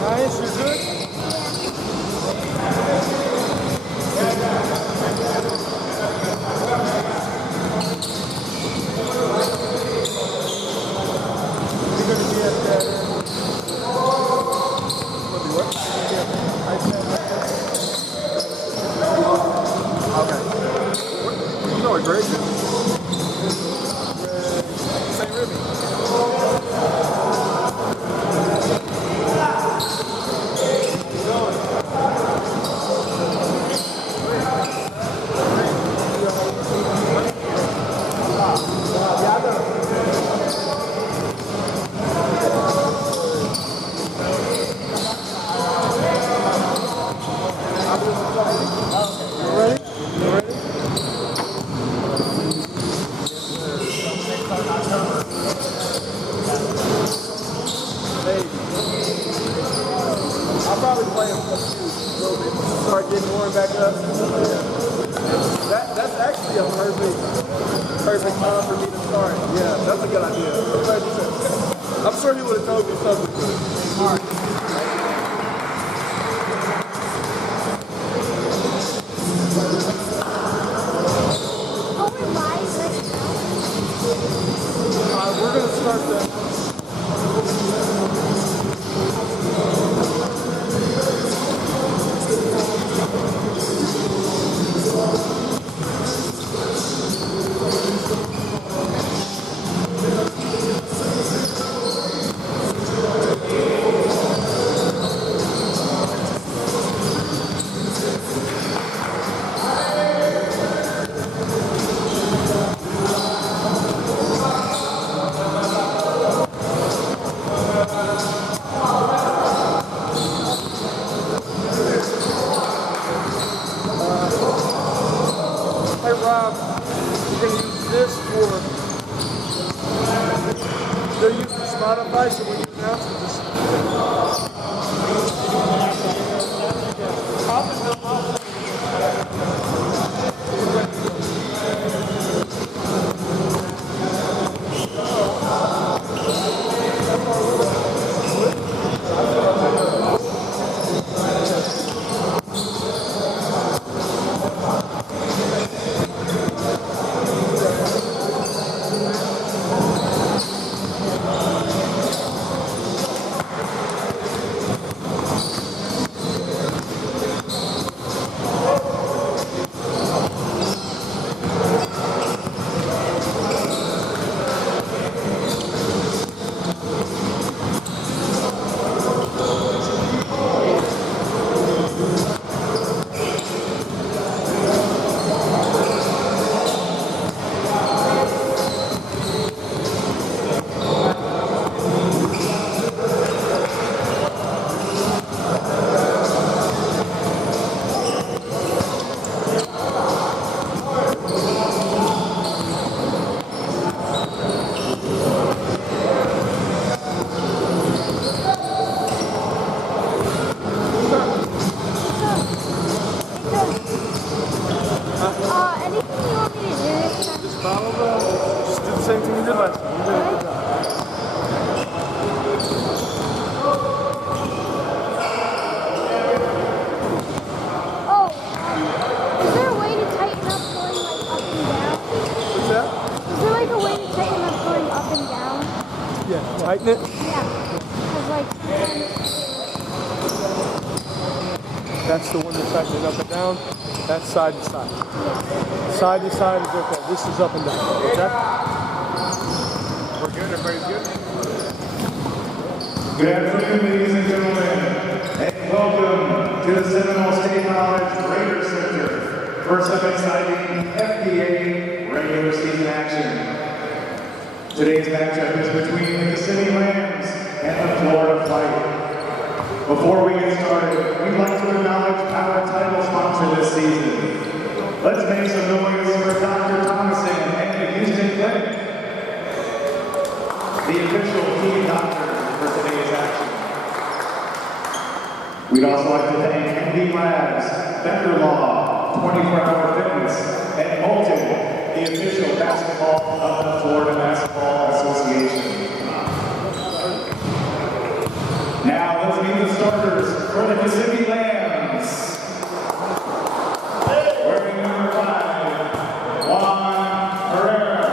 Nice, you're good? You're going to be at that okay. You know what grade it is? St. Ruby. I'll probably play him a little bit. Start getting warmed back up. That's actually a perfect time for me to start. Yeah, that's a good idea. I'm sure he would have told me something. All right. We're going to start that. Hey Rob, we're going to use this for, they're using Spotify, so when you announce it, just... Anything you want me to do this time? Just follow the, just do the same thing you did last time. You did a good job. Oh, is there a way to tighten up going like up and down? What's that? Is there like a way to tighten up going up and down? Yeah, tighten it. Yeah. Because like That's the one that's tightening up and down. That's side to side. Side to side is okay. This is up and down. Okay? We're good? Everybody's good? Good afternoon, ladies and gentlemen, and welcome to the Seminole State College Raider Center for some exciting FBA regular season action. Today's matchup is between the Kissimmee Rams and the Florida Fight. Before we get started, we'd like to acknowledge our title sponsor this season. Let's make some noise for Dr. Thomason and the Houston Clinic, the official team doctor for today's action. We'd also like to thank MD Labs, Becker Law, 24-Hour Fitness, and Moulton, the official basketball of the Florida Basketball Association. Now, let's meet the starters for the Kissimmee Lambs. Wearing number 5, Juan Herrera.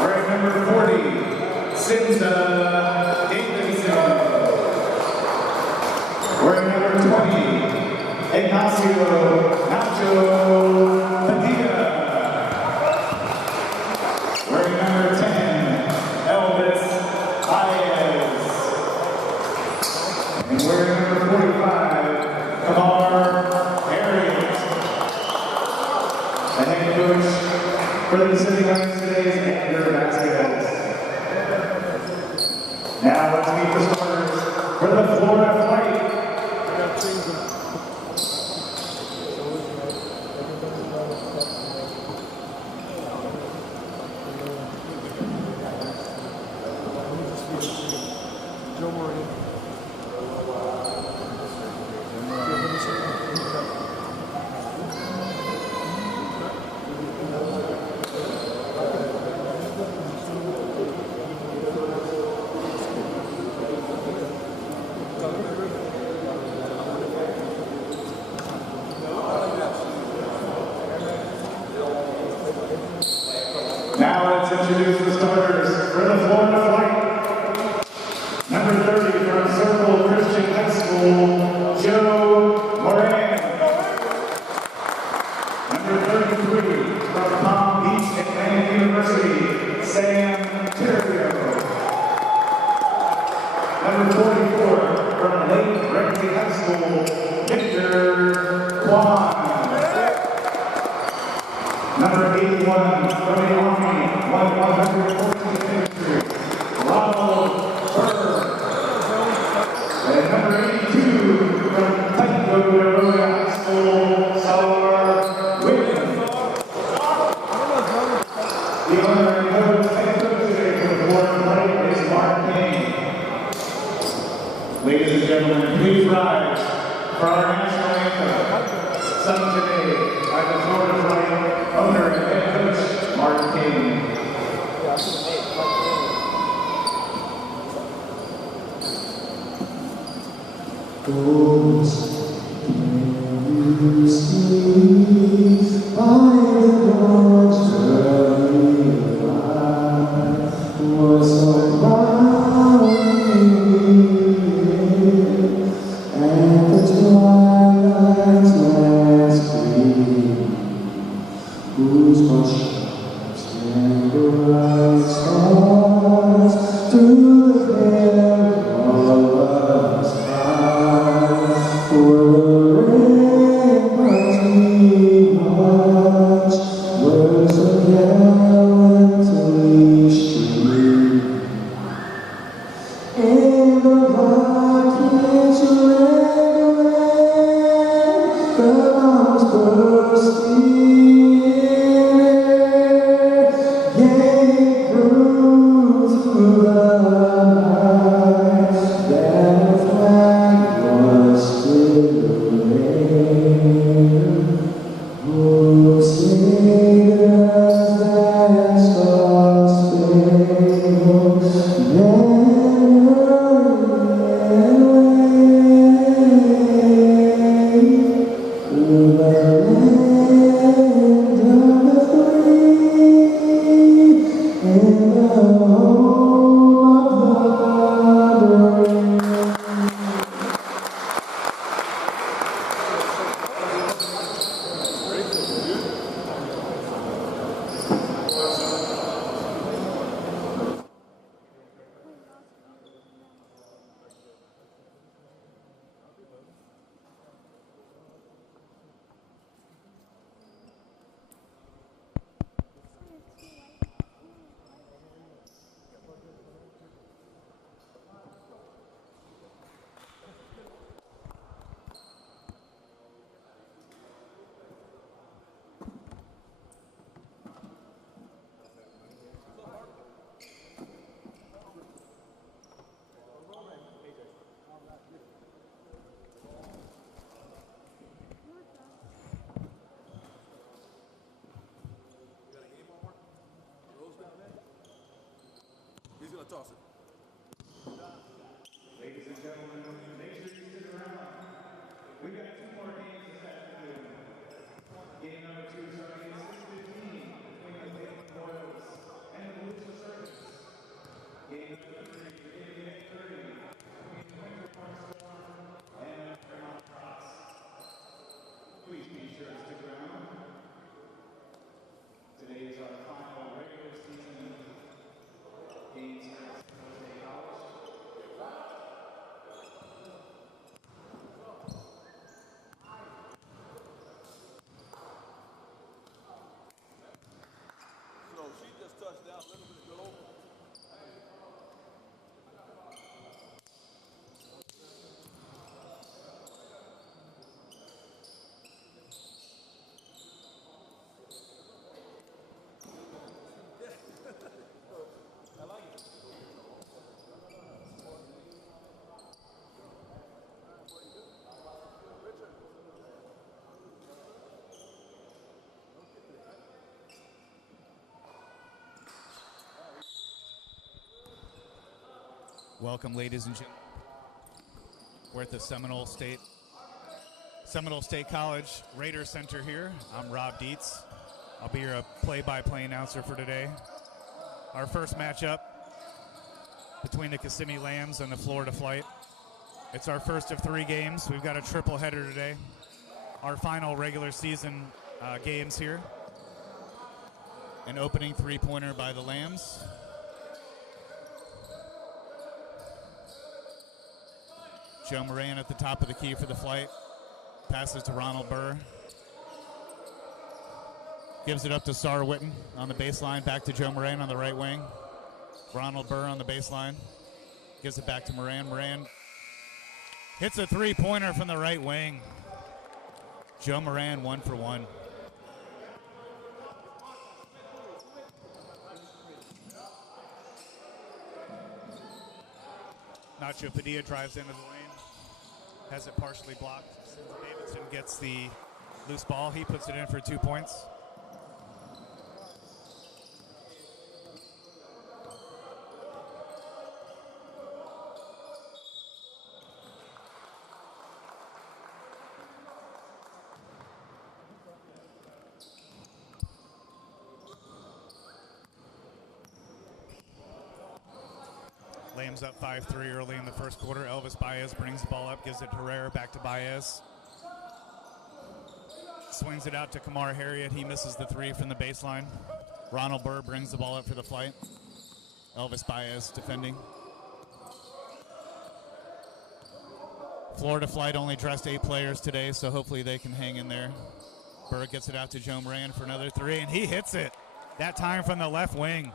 Wearing number 40, Cinta Davidson. Wearing number 20, Ignacio Nacho Padilla. Wearing number 10, Elvis Baez. And wearing number 45, Kamar Harriet. The head coach for the Kissimmee Lambs today is Andrew Vasquez. Now let's meet the starters for the Florida Flight. Now let's introduce the starters for the Florida Flight. Number 30 from Circle Christian High School, Joe Moran. Number 33 from Palm Beach Atlantic University, Sam Terrio. Number 44 from Lake Rentley High School, Victor Kwan. Number 81 from the Army, 114th Infantry, Ronald Burr. And number 82 from Tyco High School, Salvador Williams. The honorary head coach today for the Florida Flight is Mark King. Ladies and gentlemen, please rise for our national anthem, sung today by the Florida Flight owner and head coach, Mark King. Ghost, can you see by the dawn's early light was surrounding and the twilight's last gleam, whose mushrooms and bright stars through the pale of sky, for the rainbows we watch were so gallantly streamed. In the rocket's red wind, the bombs bursting gave proof through the night that the flag was still there. Oh, sailors that star-spangled He's gonna toss it. Welcome, ladies and gentlemen. We're at the Seminole State College Raider Center here. I'm Rob Dietz. I'll be your play-by-play announcer for today. Our first matchup between the Kissimmee Lambs and the Florida Flight. It's our first of 3 games. We've got a triple header today. Our final regular season games here. An opening 3-pointer by the Lambs. Joe Moran at the top of the key for the Flight. Passes to Ronald Burr. Gives it up to Sar Witten on the baseline. Back to Joe Moran on the right wing. Ronald Burr on the baseline. Gives it back to Moran. Moran hits a 3-pointer from the right wing. Joe Moran 1 for 1. Nacho Padilla drives into the lane. Has it partially blocked. Davidson gets the loose ball. He puts it in for 2 points. Lambs up 5-3 early in the first quarter. Elvis Baez brings the ball up, gives it to Herrera, back to Baez. Swings it out to Kamar Harriet. He misses the 3 from the baseline. Ronald Burr brings the ball up for the Flight. Elvis Baez defending. Florida Flight only dressed 8 players today, so hopefully they can hang in there. Burr gets it out to Joe Moran for another 3, and he hits it. That time from the left wing.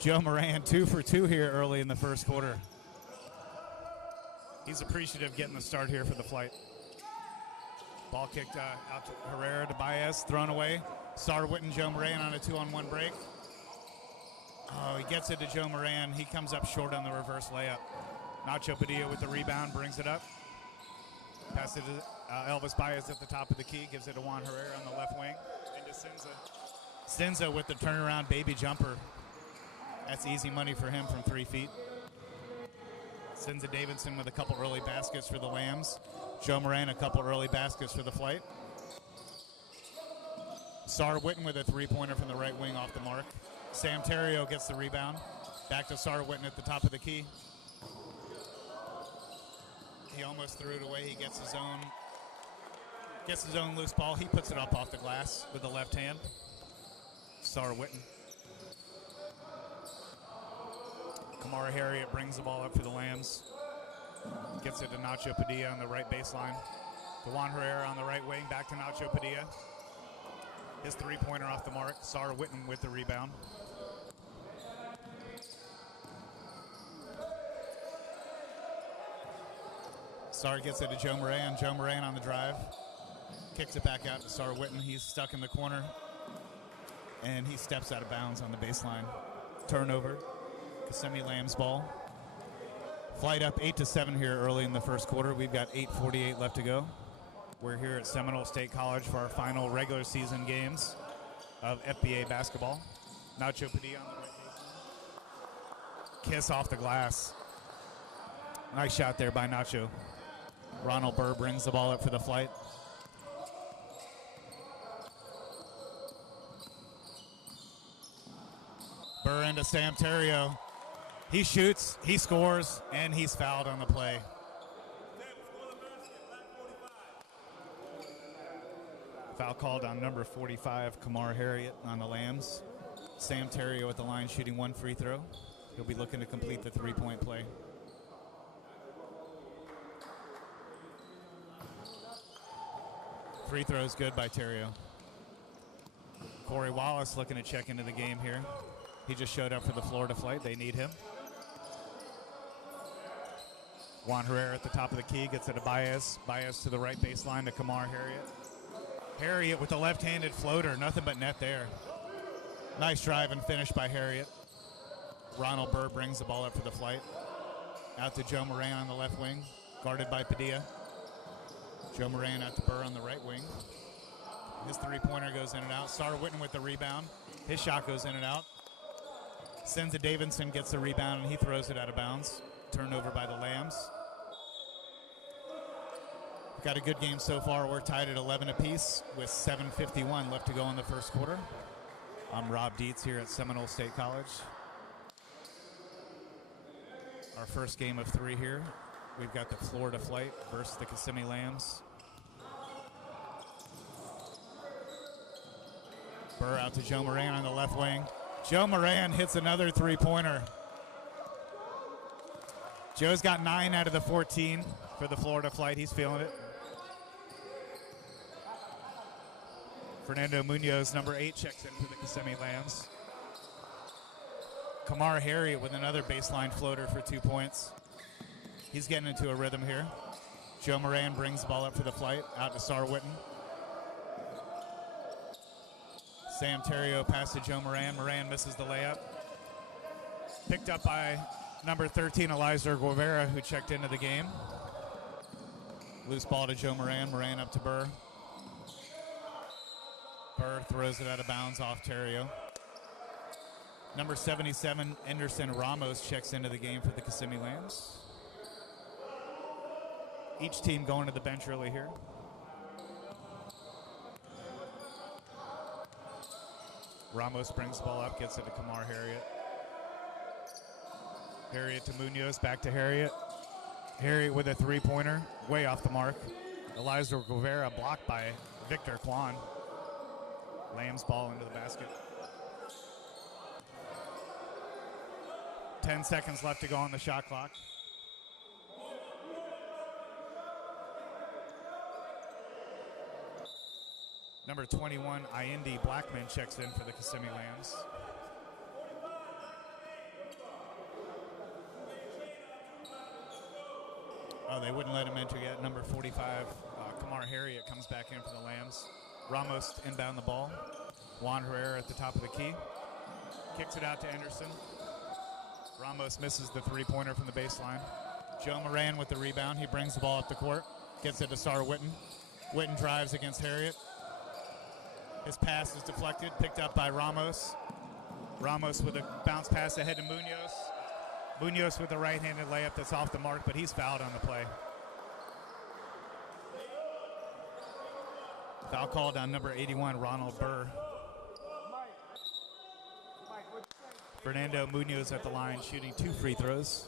Joe Moran 2 for 2 here early in the first quarter. He's appreciative getting the start here for the Flight. Ball kicked out to Herrera to Baez, thrown away. Sar Witten, Joe Moran on a 2-on-1 break. Oh, he gets it to Joe Moran. He comes up short on the reverse layup. Nacho Padilla with the rebound, brings it up. Passes it to Elvis Baez at the top of the key, gives it to Juan Herrera on the left wing. Into Sinza. Sinza with the turnaround baby jumper. That's easy money for him from 3 feet. Sinza Davidson with a couple early baskets for the Lambs. Joe Moran a couple early baskets for the Flight. Sar Witten with a 3-pointer from the right wing off the mark. Sam Terrio gets the rebound. Back to Sar Witten at the top of the key. He almost threw it away. He gets his own loose ball. He puts it up off the glass with the left hand. Sar Witten. Kamara Harriet brings the ball up for the Lambs. Gets it to Nacho Padilla on the right baseline. To Juan Herrera on the right wing. Back to Nacho Padilla. His 3-pointer off the mark. Sar Witten with the rebound. Sar gets it to Joe Moran. Joe Moran on the drive. Kicks it back out to Sar Witten. He's stuck in the corner. And he steps out of bounds on the baseline. Turnover. Kissimmee Lambs ball. Flight up 8-7 here early in the first quarter. We've got 8:48 left to go. We're here at Seminole State College for our final regular season games of FBA basketball. Nacho Padilla on the right baseline. Kiss off the glass. Nice shot there by Nacho. Ronald Burr brings the ball up for the Flight. Burr into Sam Terrio. He shoots, he scores, and he's fouled on the play. Foul called on number 45, Kamar Harriet on the Lambs. Sam Terrio at the line shooting 1 free throw. He'll be looking to complete the 3-point play. Free throw is good by Terrio. Corey Wallace looking to check into the game here. He just showed up for the Florida Flight. They need him. Juan Herrera at the top of the key gets it to Baez. Baez to the right baseline to Kamar Harriet. Harriet with the left-handed floater. Nothing but net there. Nice drive and finish by Harriet. Ronald Burr brings the ball up for the Flight. Out to Joe Moran on the left wing. Guarded by Padilla. Joe Moran out to Burr on the right wing. His 3-pointer goes in and out. Sar Witten with the rebound. His shot goes in and out. Sinza Davidson gets the rebound and he throws it out of bounds. Turnover by the Lambs. We've got a good game so far. We're tied at 11 apiece with 7:51 left to go in the first quarter. I'm Rob Dietz here at Seminole State College. Our first game of 3 here. We've got the Florida Flight versus the Kissimmee Lambs. Burr out to Joe Moran on the left wing. Joe Moran hits another three-pointer. Joe's got 9 out of the 14 for the Florida Flight. He's feeling it. Fernando Munoz, number 8, checks in for the Kissimmee Lambs. Kamar Harriet with another baseline floater for 2 points. He's getting into a rhythm here. Joe Moran brings the ball up for the Flight, out to Sar Witten. Sam Terrio pass to Joe Moran. Moran misses the layup. Picked up by number 13, Eliezer Guevara, who checked into the game. Loose ball to Joe Moran. Moran up to Burr. Burr throws it out of bounds off Terrio. Number 77, Anderson Ramos, checks into the game for the Kissimmee Lambs. Each team going to the bench early here. Ramos brings the ball up, gets it to Kamar Harriet. Harriet to Munoz, back to Harriet. Harriet with a three-pointer, way off the mark. Eliezer Guevara blocked by Victor Kwan. Lambs ball into the basket. 10 seconds left to go on the shot clock. Number 21, Indi Blackman, checks in for the Kissimmee Lambs. Oh, they wouldn't let him enter yet. Number 45, Kamar Harriet, comes back in for the Lambs. Ramos inbound the ball. Juan Herrera at the top of the key. Kicks it out to Anderson. Ramos misses the three-pointer from the baseline. Joe Moran with the rebound. He brings the ball up the court. Gets it to Sar Witten. Witten drives against Harriet. His pass is deflected, picked up by Ramos. Ramos with a bounce pass ahead to Munoz. Munoz with the right-handed layup that's off the mark, but he's fouled on the play. Foul called on number 81, Ronald Burr. Fernando Munoz at the line, shooting 2 free throws.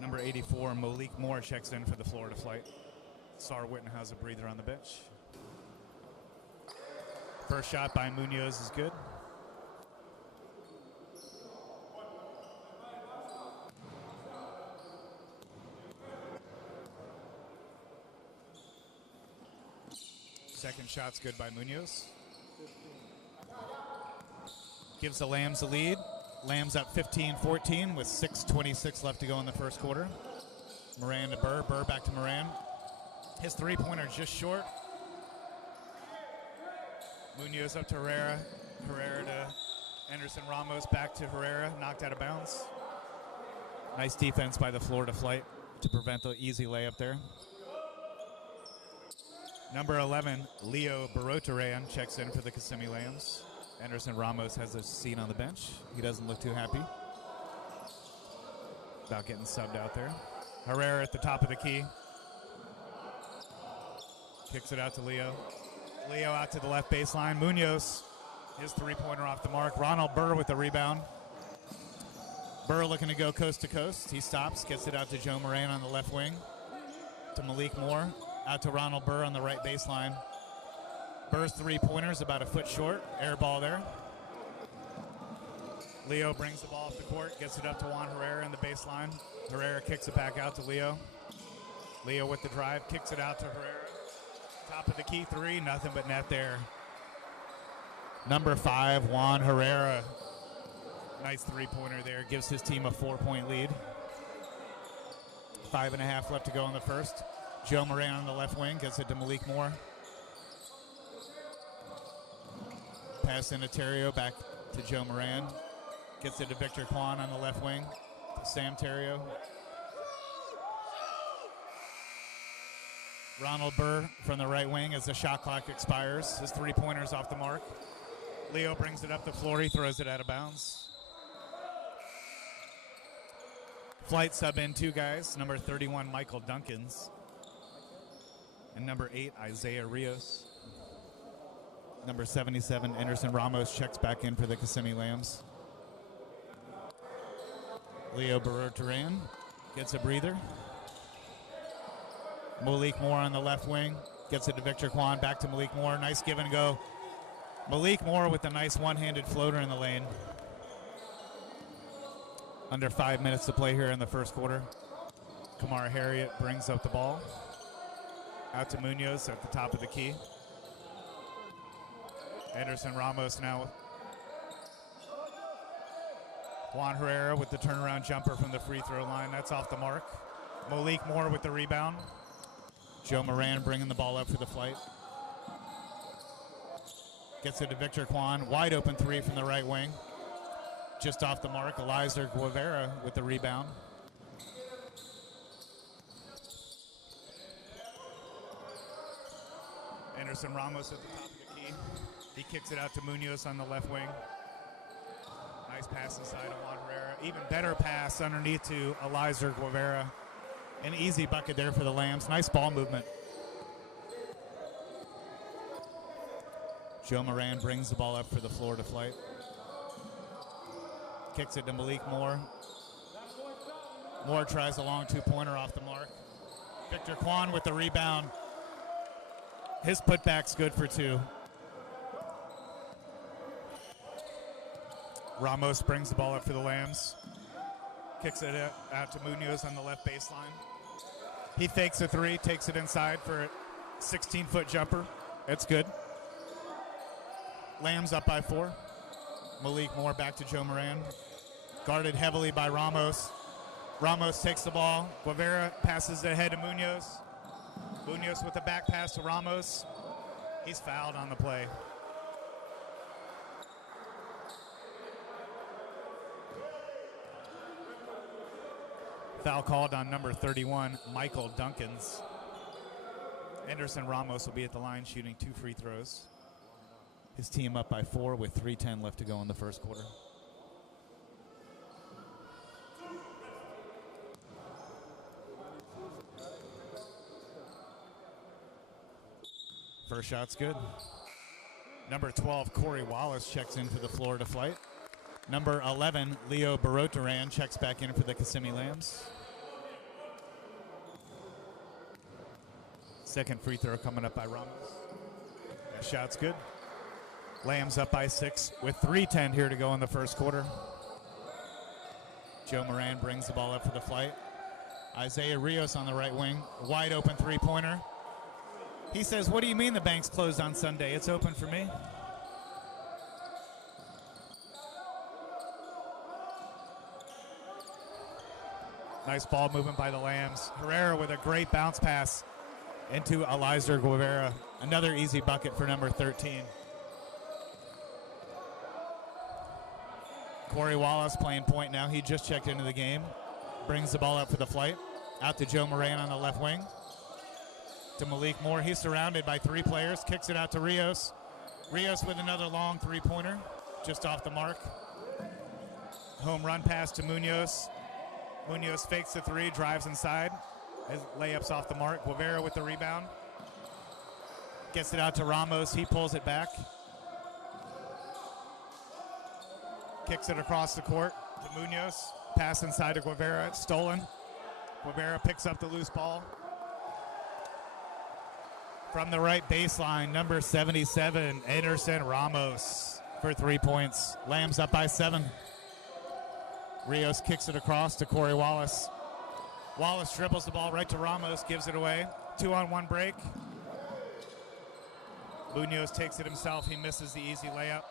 Number 84, Malik Moore, checks in for the Florida Flight. Sar Witten has a breather on the bench. First shot by Munoz is good. Second shot's good by Munoz. Gives the Lambs a lead. Lambs up 15-14 with 6:26 left to go in the first quarter. Moran to Burr. Burr back to Moran. His three-pointer just short. Munoz up to Herrera. Herrera to Anderson Ramos. Back to Herrera. Knocked out of bounds. Nice defense by the Florida Flight to prevent the easy layup there. Number 11, Leo Barotaran, checks in for the Kissimmee Lambs. Anderson Ramos has a seat on the bench. He doesn't look too happy about getting subbed out there. Herrera at the top of the key. Kicks it out to Leo. Leo out to the left baseline. Munoz, his three-pointer off the mark. Ronald Burr with the rebound. Burr looking to go coast to coast. He stops, gets it out to Joe Moran on the left wing. To Malik Moore. Out to Ronald Burr on the right baseline. Burr's three-pointer's about a foot short. Air ball there. Leo brings the ball off the court, gets it up to Juan Herrera in the baseline. Herrera kicks it back out to Leo. Leo with the drive, kicks it out to Herrera. Top of the key three, nothing but net there. Number 5, Juan Herrera. Nice three-pointer there, gives his team a 4-point lead. 5.5 left to go in the first. Joe Moran on the left wing, gets it to Malik Moore. Pass into Terrio, back to Joe Moran. Gets it to Victor Kwan on the left wing, to Sam Terrio. Ronald Burr from the right wing as the shot clock expires. His three-pointer's off the mark. Leo brings it up the floor. He throws it out of bounds. Flight sub in 2 guys. Number 31, Michael Duncans. And number 8, Isaiah Rios. Number 77, Anderson Ramos checks back in for the Kissimmee Lambs. Leo Barreau-Duran gets a breather. Malik Moore on the left wing. Gets it to Victor Kwan. Back to Malik Moore. Nice give and go. Malik Moore with a nice one-handed floater in the lane. Under 5 minutes to play here in the first quarter. Kamara Harriet brings up the ball. Out to Munoz at the top of the key. Anderson Ramos now. Juan Herrera with the turnaround jumper from the free throw line. That's off the mark. Malik Moore with the rebound. Joe Moran bringing the ball up for the flight. Gets it to Victor Kwan. Wide open 3 from the right wing. Just off the mark. Eliezer Guevara with the rebound. Anderson Ramos at the top of the key. He kicks it out to Munoz on the left wing. Nice pass inside of Juan Herrera. Even better pass underneath to Eliezer Guevara. An easy bucket there for the Lambs. Nice ball movement. Joe Moran brings the ball up for the Florida Flight. Kicks it to Malik Moore. Moore tries a long 2-pointer off the mark. Victor Kwan with the rebound. His putback's good for 2. Ramos brings the ball up for the Lambs. Kicks it out to Munoz on the left baseline. He fakes a 3, takes it inside for a 16-foot jumper. That's good. Lambs up by 4. Malik Moore back to Joe Moran. Guarded heavily by Ramos. Ramos takes the ball. Guevara passes it ahead to Munoz. Munoz with the back pass to Ramos. He's fouled on the play. Foul called on number 31, Michael Duncans. Anderson Ramos will be at the line shooting 2 free throws. His team up by 4 with 3:10 left to go in the first quarter. First shot's good. Number 12, Corey Wallace checks in for the Florida Flight. Number 11, Leo Barreau-Duran checks back in for the Kissimmee Lambs. Second free throw coming up by Ramos. That shot's good. Lambs up by 6 with 3:10 here to go in the first quarter. Joe Moran brings the ball up for the Flight. Isaiah Rios on the right wing. Wide open 3-pointer. He says, "What do you mean the bank's closed on Sunday? It's open for me." Nice ball movement by the Lambs. Herrera with a great bounce pass into Eliezer Guevara. Another easy bucket for number 13. Corey Wallace playing point now. He just checked into the game. Brings the ball up for the Flight. Out to Joe Moran on the left wing. To Malik Moore. He's surrounded by 3 players. Kicks it out to Rios. Rios with another long 3-pointer. Just off the mark. Home run pass to Munoz. Munoz fakes the 3, drives inside. His layup's off the mark. Guevara with the rebound. Gets it out to Ramos. He pulls it back. Kicks it across the court to Munoz. Pass inside to Guevara. It's stolen. Guevara picks up the loose ball. From the right baseline, number 77, Anderson Ramos for 3 points. Lambs up by 7. Rios kicks it across to Corey Wallace. Wallace dribbles the ball right to Ramos, gives it away. 2-on-1 break. Munoz takes it himself. He misses the easy layup.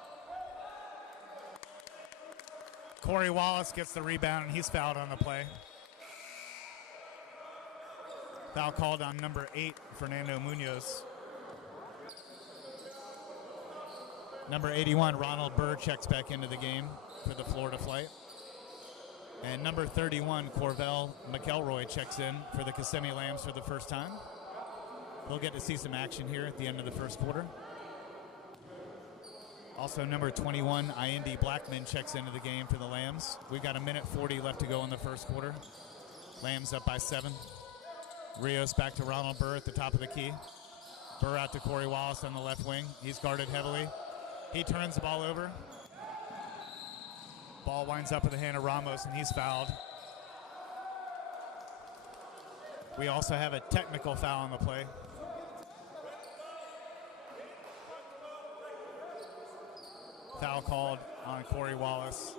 Corey Wallace gets the rebound, and he's fouled on the play. Foul called on number 8, Fernando Munoz. Number 81, Ronald Burr checks back into the game for the Florida Flight. And number 31, Corvell McElroy checks in for the Kissimmee Lambs for the first time. We'll get to see some action here at the end of the first quarter. Also, number 21, Indy Blackman checks into the game for the Lambs. We've got 1:40 left to go in the first quarter. Lambs up by 7. Rios back to Ronald Burr at the top of the key. Burr out to Corey Wallace on the left wing. He's guarded heavily. He turns the ball over. Ball winds up in the hand of Ramos, and he's fouled. We also have a technical foul on the play. Foul called on Corey Wallace.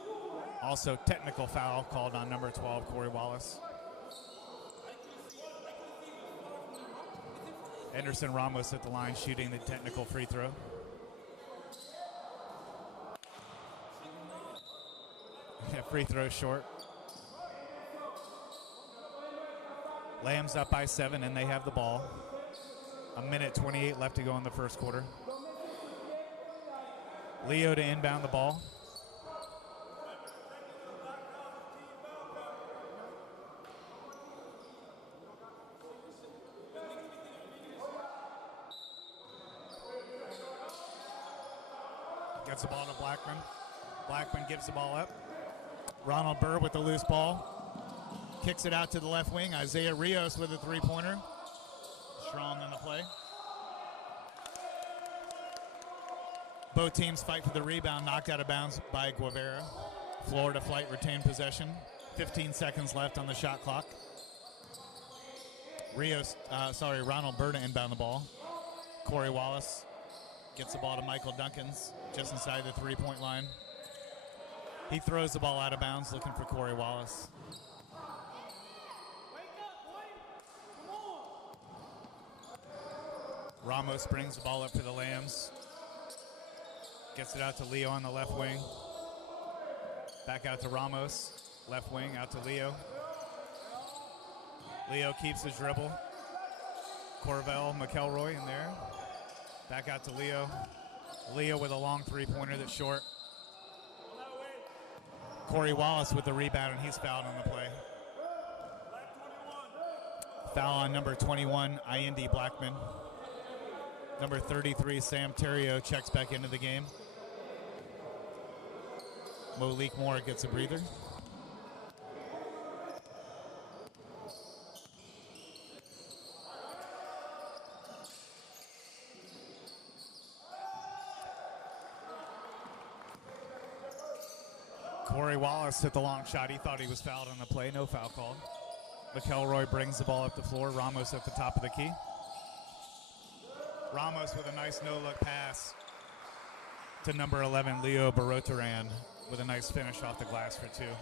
Also technical foul called on number 12, Corey Wallace. Anderson Ramos at the line shooting the technical free throw. Yeah, free throw short. Lambs up by 7 and they have the ball. 1:28 left to go in the first quarter. Leo to inbound the ball. Gets the ball to Blackman. Blackman gives the ball up. Ronald Burr with the loose ball. Kicks it out to the left wing. Isaiah Rios with a three-pointer. Strong on the play. Both teams fight for the rebound. Knocked out of bounds by Guevara. Florida Flight retained possession. 15 seconds left on the shot clock. Ronald Burr to inbound the ball. Corey Wallace gets the ball to Michael Duncans just inside the three-point line. He throws the ball out of bounds looking for Corey Wallace. Ramos brings the ball up for the Lambs. Gets it out to Leo on the left wing. Back out to Ramos. Left wing out to Leo. Leo keeps his dribble. Corvell, McElroy in there. Back out to Leo. Leo with a long three-pointer that's short. Corey Wallace with the rebound, and he's fouled on the play. Foul on number 21, Indy Blackman. Number 33, Sam Terrio, checks back into the game. Malik Moore gets a breather. Corey Wallace hit the long shot. He thought he was fouled on the play. No foul called. McElroy brings the ball up the floor. Ramos at the top of the key. Ramos with a nice no-look pass to number 11, Leo Barotaran, with a nice finish off the glass for 2.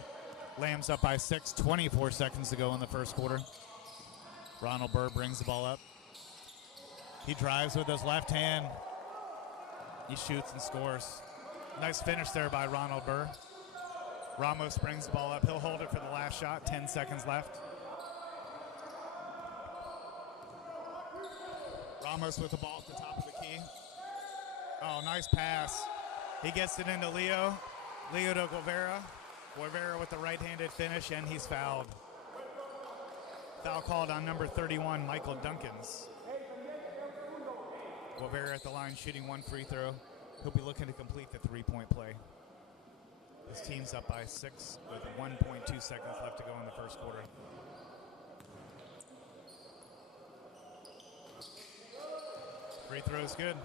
Lambs up by 6, 24 seconds to go in the first quarter. Ronald Burr brings the ball up. He drives with his left hand. He shoots and scores. Nice finish there by Ronald Burr. Ramos brings the ball up. He'll hold it for the last shot. 10 seconds left. Ramos with the ball at the top of the key. Oh, nice pass. He gets it into Leo. Leo to Guevara. Guevara with the right-handed finish, and he's fouled. Foul called on number 31, Michael Duncans. Guevara at the line shooting 1 free throw. He'll be looking to complete the three-point play. His team's up by 6 with 1.2 seconds left to go in the first quarter. Free throw's good.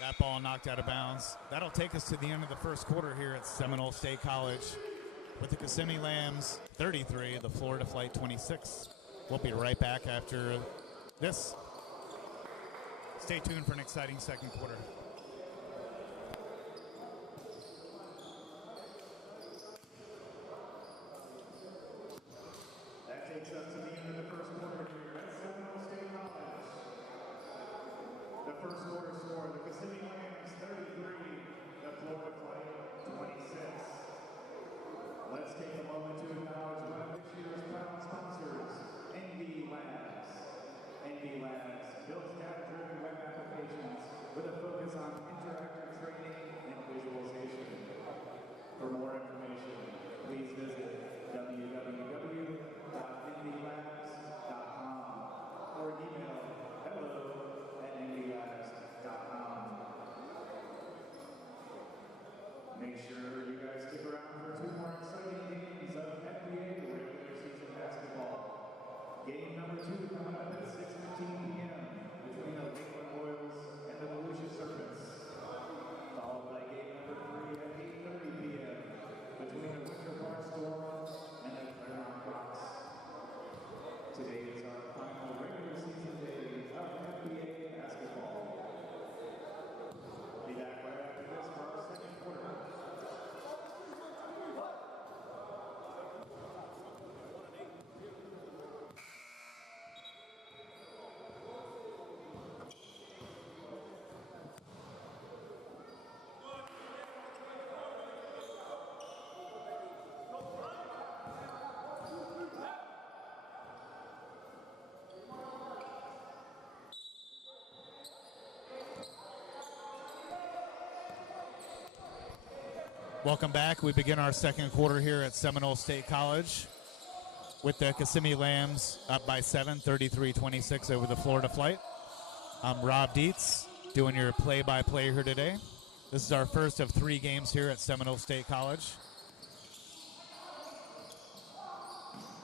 That ball knocked out of bounds. That'll take us to the end of the first quarter here at Seminole State College with the Kissimmee Lambs 33, the Florida Flight 26. We'll be right back after this. Stay tuned for an exciting second quarter. That takes us to the end of the first quarter here at Seminole State College. The first quarter score, the Kissimmee Lambs 33, the Florida Flight 26. Let's take a moment to acknowledge one of this year's proud sponsors, NB Labs. NB Labs builds data-driven web applications with a focus on interactive training and visualization. For more information, please visit www.nblabs.com. Welcome back. We begin our second quarter here at Seminole State College with the Kissimmee Lambs up by 7, 33-26 over the Florida Flight. I'm Rob Dietz, doing your play-by-play here today. This is our first of 3 games here at Seminole State College.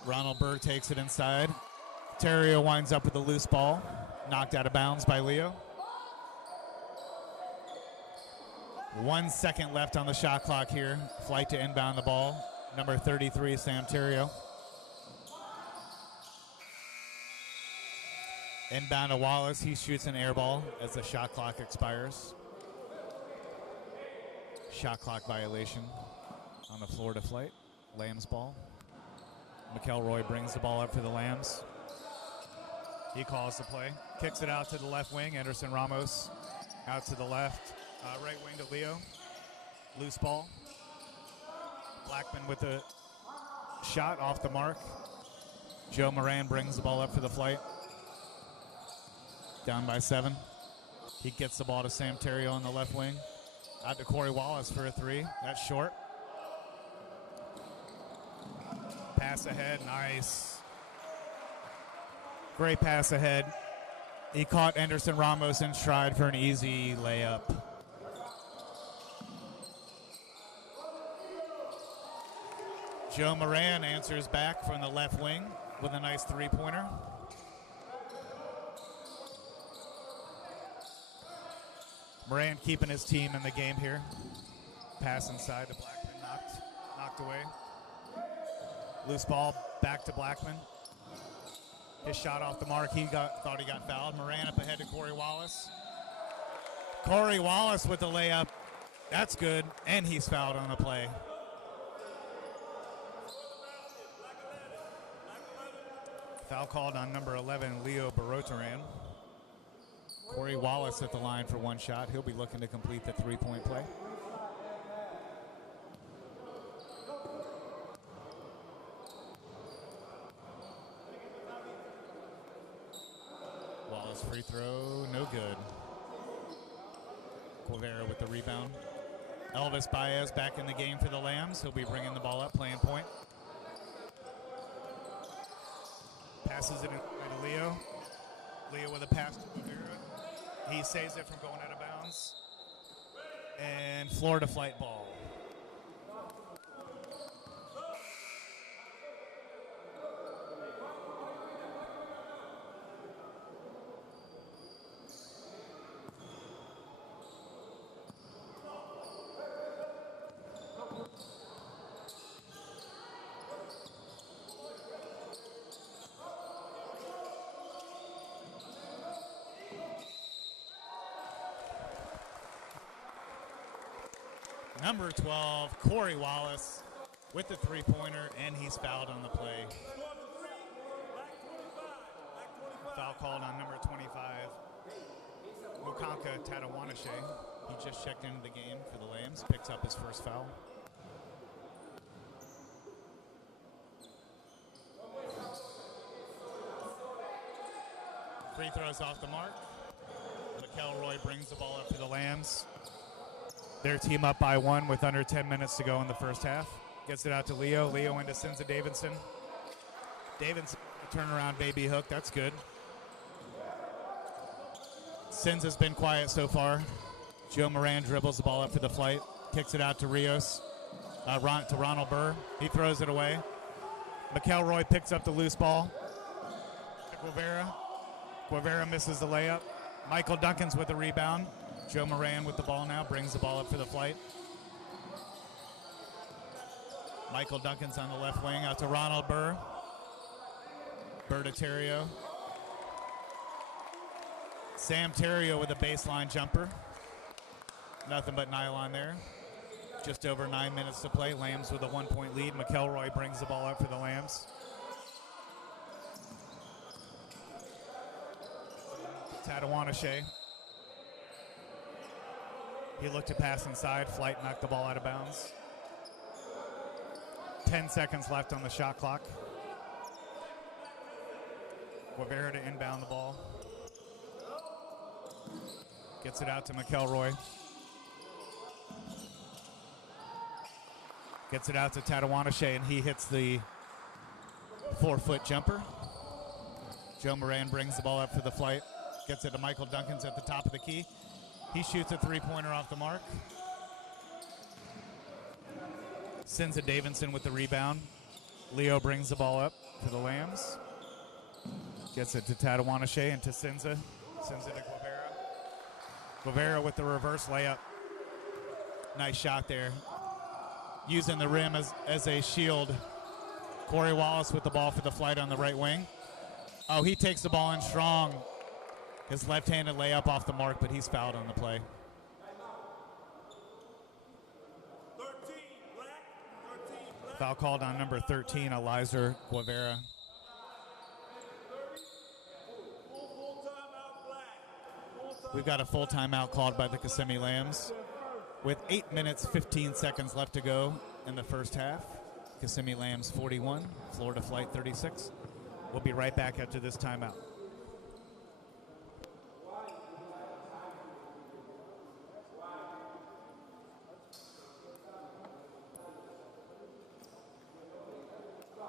Ronald Burr takes it inside. Terrio winds up with a loose ball, knocked out of bounds by Leo. 1 second left on the shot clock here. Flight to inbound the ball. Number 33, Sam Terrio. Inbound to Wallace. He shoots an air ball as the shot clock expires. Shot clock violation on the Florida Flight. Lambs ball. McElroy brings the ball up for the Lambs. He calls the play. Kicks it out to the left wing. Anderson Ramos out to the left. Right wing to Leo. Loose ball. Blackman with a shot off the mark. Joe Moran brings the ball up for the Flight. Down by 7. He gets the ball to Sam Terrio on the left wing. Out to Corey Wallace for a 3. That's short. Pass ahead. Nice. Great pass ahead. He caught Anderson Ramos in stride for an easy layup. Joe Moran answers back from the left wing with a nice 3-pointer. Moran keeping his team in the game here. Pass inside to Blackman, knocked away. Loose ball back to Blackman. His shot off the mark. Thought he got fouled. Moran up ahead to Corey Wallace. Corey Wallace with the layup. That's good, and he's fouled on the play. Foul called on number 11, Leo Barotaran. Corey Wallace at the line for 1 shot. He'll be looking to complete the 3-point play. Wallace free throw, no good. Quavera with the rebound. Elvis Baez back in the game for the Lambs. He'll be bringing the ball up, playing point. Passes it to Leo. Leo with a pass to Quavera. He saves it from going out of bounds. And Florida Flight ball. Number 12, Corey Wallace with the 3-pointer, and he's fouled on the play. Foul called on number 25, Mukanka Tatawanashe. He just checked into the game for the Lambs, picks up his first foul. Free throws off the mark. McElroy brings the ball up for the Lambs. Their team up by 1 with under 10 minutes to go in the first half. Gets it out to Leo. Leo into Sinza Davidson. Davidson, turnaround baby hook. That's good. Sins has been quiet so far. Joe Moran dribbles the ball up for the Flight. Kicks it out to Rios. To Ronald Burr. He throws it away. McElroy picks up the loose ball. Quavera. Quavera misses the layup. Michael Duncan's with the rebound. Joe Moran with the ball now, brings the ball up for the Flight. Michael Duncan's on the left wing, out to Ronald Burr. Burr to Terrio. Sam Terrio with a baseline jumper. Nothing but nylon there. Just over 9 minutes to play. Lambs with a 1-point lead. McElroy brings the ball up for the Lambs. Tatawanashe. He looked to pass inside. Flight knocked the ball out of bounds. 10 seconds left on the shot clock. Quavera to inbound the ball. Gets it out to McElroy. Gets it out to Tatawanashe, and he hits the 4-foot jumper. Joe Moran brings the ball up for the flight. Gets it to Michael Duncans at the top of the key. He shoots a three-pointer off the mark. Sinza Davidson with the rebound. Leo brings the ball up for the Lambs. Gets it to Tatawanashe and to Sinza. Sinza to Guevara. Guevara with the reverse layup. Nice shot there. Using the rim as a shield. Corey Wallace with the ball for the flight on the right wing. Oh, he takes the ball in strong. His left-handed layup off the mark, but he's fouled on the play. 13, black. 13, black. Foul called on number 13, Eliza Guevara. Full timeout, black. We've got a full timeout called by the Kissimmee Lambs. With 8 minutes, 15 seconds left to go in the first half. Kissimmee Lambs 41, Florida Flight 36. We'll be right back after this timeout.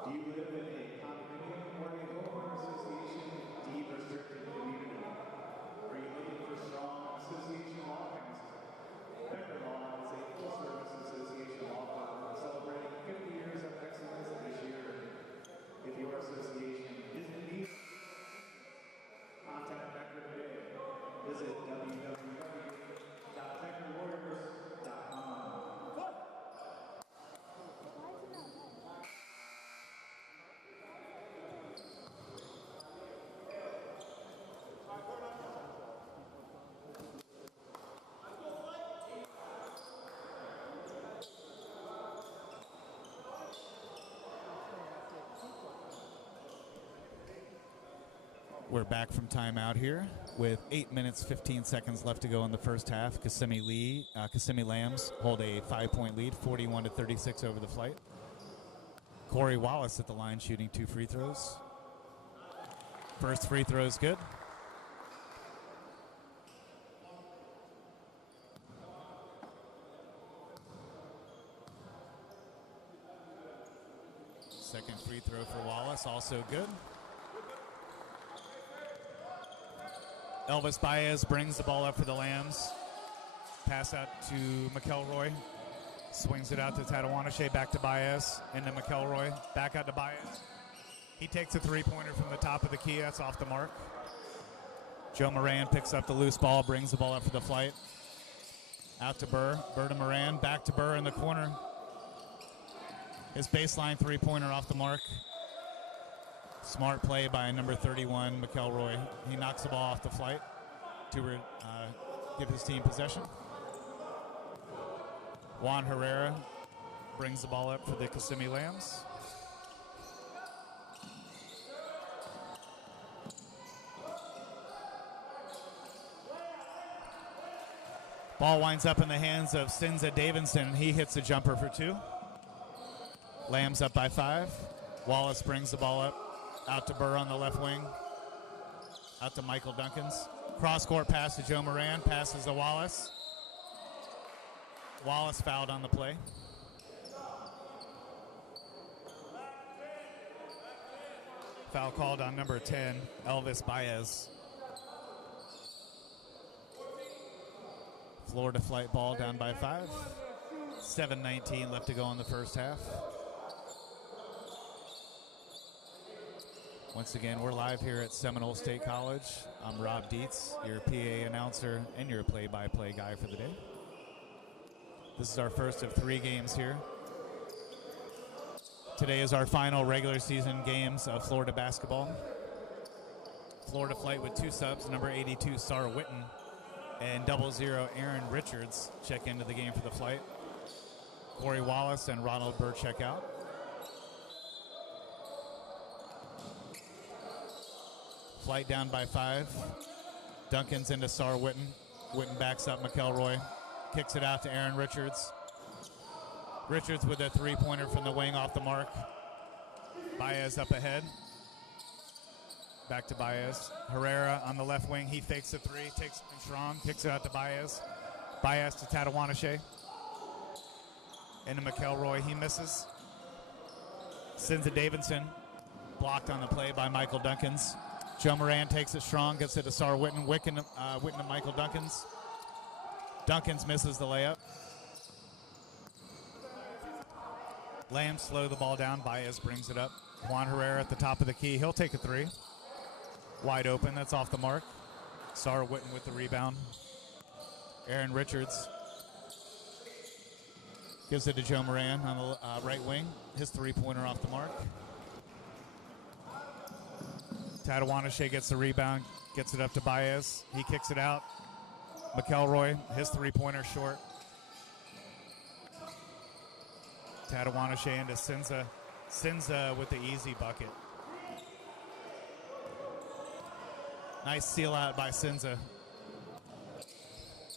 Do you live in a condominium or a homeowner association deed restricted community? Are you looking for strong association law counsel? Becker Law is a full-service association law firm celebrating 50 years of excellence this year. If your association is in need, contact Becker today. Visit www.beckerwarriors.com. We're back from timeout here with 8 minutes, 15 seconds left to go in the first half. Kissimmee Lambs hold a 5-point lead, 41-36 over the flight. Corey Wallace at the line shooting 2 free throws. First free throw is good. Second free throw for Wallace, also good. Elvis Baez brings the ball up for the Lambs. Pass out to McElroy. Swings it out to Tatawanashe, back to Baez, into McElroy, back out to Baez. He takes a three-pointer from the top of the key. That's off the mark. Joe Moran picks up the loose ball, brings the ball up for the flight. Out to Burr. Burr to Moran, back to Burr in the corner. His baseline three-pointer off the mark. Smart play by number 31, McElroy. He knocks the ball off the flight to give his team possession. Juan Herrera brings the ball up for the Kissimmee Lambs. Ball winds up in the hands of Sinza Davidson. He hits a jumper for 2. Lambs up by 5. Wallace brings the ball up. Out to Burr on the left wing. Out to Michael Duncans. Cross-court pass to Joe Moran. Passes to Wallace. Wallace fouled on the play. Foul called on number 10, Elvis Baez. Florida Flight ball down by 5. 7:19 left to go in the first half. Once again, we're live here at Seminole State College. I'm Rob Dietz, your PA announcer and your play-by-play guy for the day. This is our first of 3 games here. Today is our final regular season games of Florida basketball. Florida Flight with 2 subs, number 82, Sarah Witten, and 00, Aaron Richards check into the game for the Flight. Corey Wallace and Ronald Burr check out. Flight down by 5. Duncan's into Sarah Witten. Witten backs up McElroy. Kicks it out to Aaron Richards. Richards with a three-pointer from the wing off the mark. Baez up ahead. Back to Baez. Herrera on the left wing. He fakes a 3, takes it strong, kicks it out to Baez. Baez to Tatawanashe. Into McElroy, he misses. Cinza Davidson blocked on the play by Michael Duncans. Joe Moran takes it strong, gets it to Sar Witten. Witten to Michael Duncans. Duncans misses the layup. Lambs slow the ball down. Baez brings it up. Juan Herrera at the top of the key. He'll take a three. Wide open. That's off the mark. Sar Witten with the rebound. Aaron Richards gives it to Joe Moran on the right wing. His three-pointer off the mark. Tatawanashe gets the rebound, gets it up to Baez. He kicks it out. McElroy, his three-pointer short. Tatawanashe into Cinza. Cinza with the easy bucket. Nice seal out by Cinza.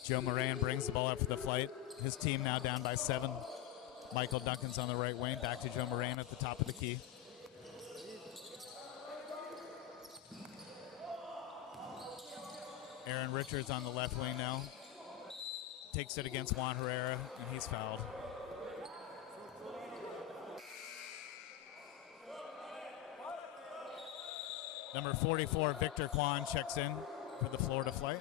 Joe Moran brings the ball up for the flight. His team now down by 7. Michael Duncan's on the right wing. Back to Joe Moran at the top of the key. Aaron Richards on the left wing now. Takes it against Juan Herrera, and he's fouled. Number 44, Victor Kwan, checks in for the Florida flight.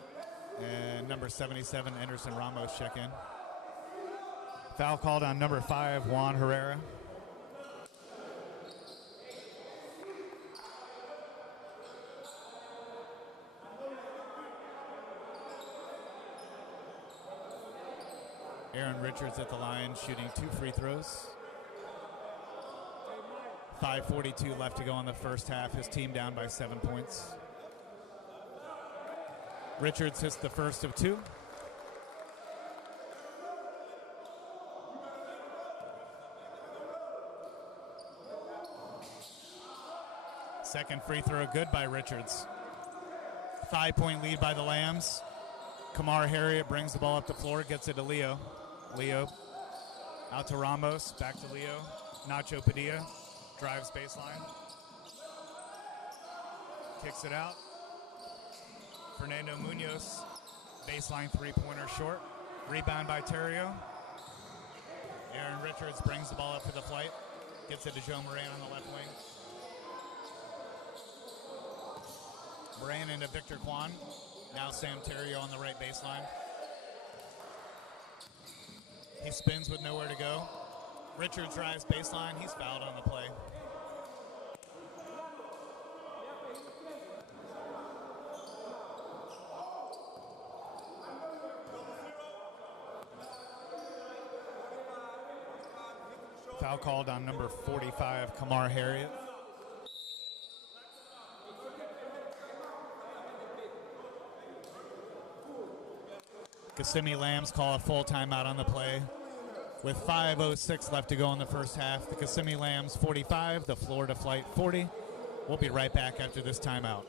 And number 77, Anderson Ramos, check in. Foul called on number 5, Juan Herrera. Aaron Richards at the line, shooting 2 free throws. 5:42 left to go in the first half. His team down by 7 points. Richards hits the first of 2. Second free throw good by Richards. 5-point lead by the Lambs. Kamar Harriet brings the ball up the floor, gets it to Leo. Leo out to Ramos, back to Leo. Nacho Padilla drives baseline. Kicks it out. Fernando Munoz, baseline three-pointer short. Rebound by Terrio. Aaron Richards brings the ball up for the flight. Gets it to Joe Moran on the left wing. Moran into Victor Kwan. Now Sam Terrio on the right baseline. He spins with nowhere to go. Richards drives baseline. He's fouled on the play. Foul called on number 45, Kamar Harriet. Kissimmee Lambs call a full timeout on the play. With 5:06 left to go in the first half, the Kissimmee Lambs 45, the Florida Flight 40. We'll be right back after this timeout.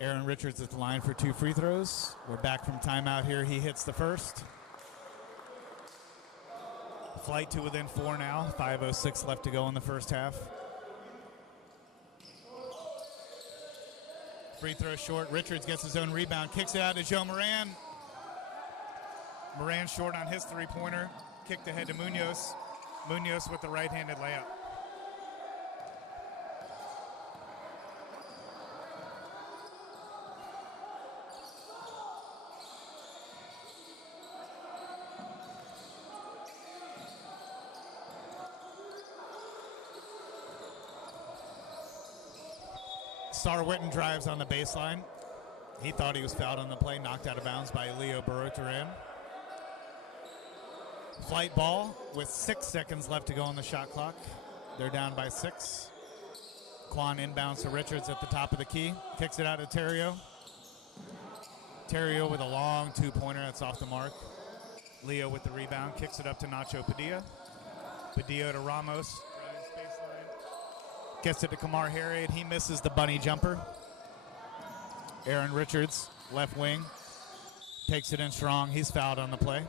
Aaron Richards at the line for 2 free throws. We're back from timeout here. He hits the first. Flight to within 4 now. 5:06 left to go in the first half. Free throw short. Richards gets his own rebound. Kicks it out to Joe Moran. Moran short on his three-pointer. Kicked ahead to Munoz. Munoz with the right-handed layup. Sar Witten drives on the baseline. He thought he was fouled on the play, knocked out of bounds by Leo Barotaran. Flight ball with 6 seconds left to go on the shot clock. They're down by 6. Quan inbounds to Richards at the top of the key. Kicks it out to Terrio. Terrio with a long two-pointer. That's off the mark. Leo with the rebound. Kicks it up to Nacho Padilla. Padilla to Ramos. Drives baseline. Gets it to Kamar Harriet. He misses the bunny jumper. Aaron Richards, left wing. Takes it in strong. He's fouled on the play.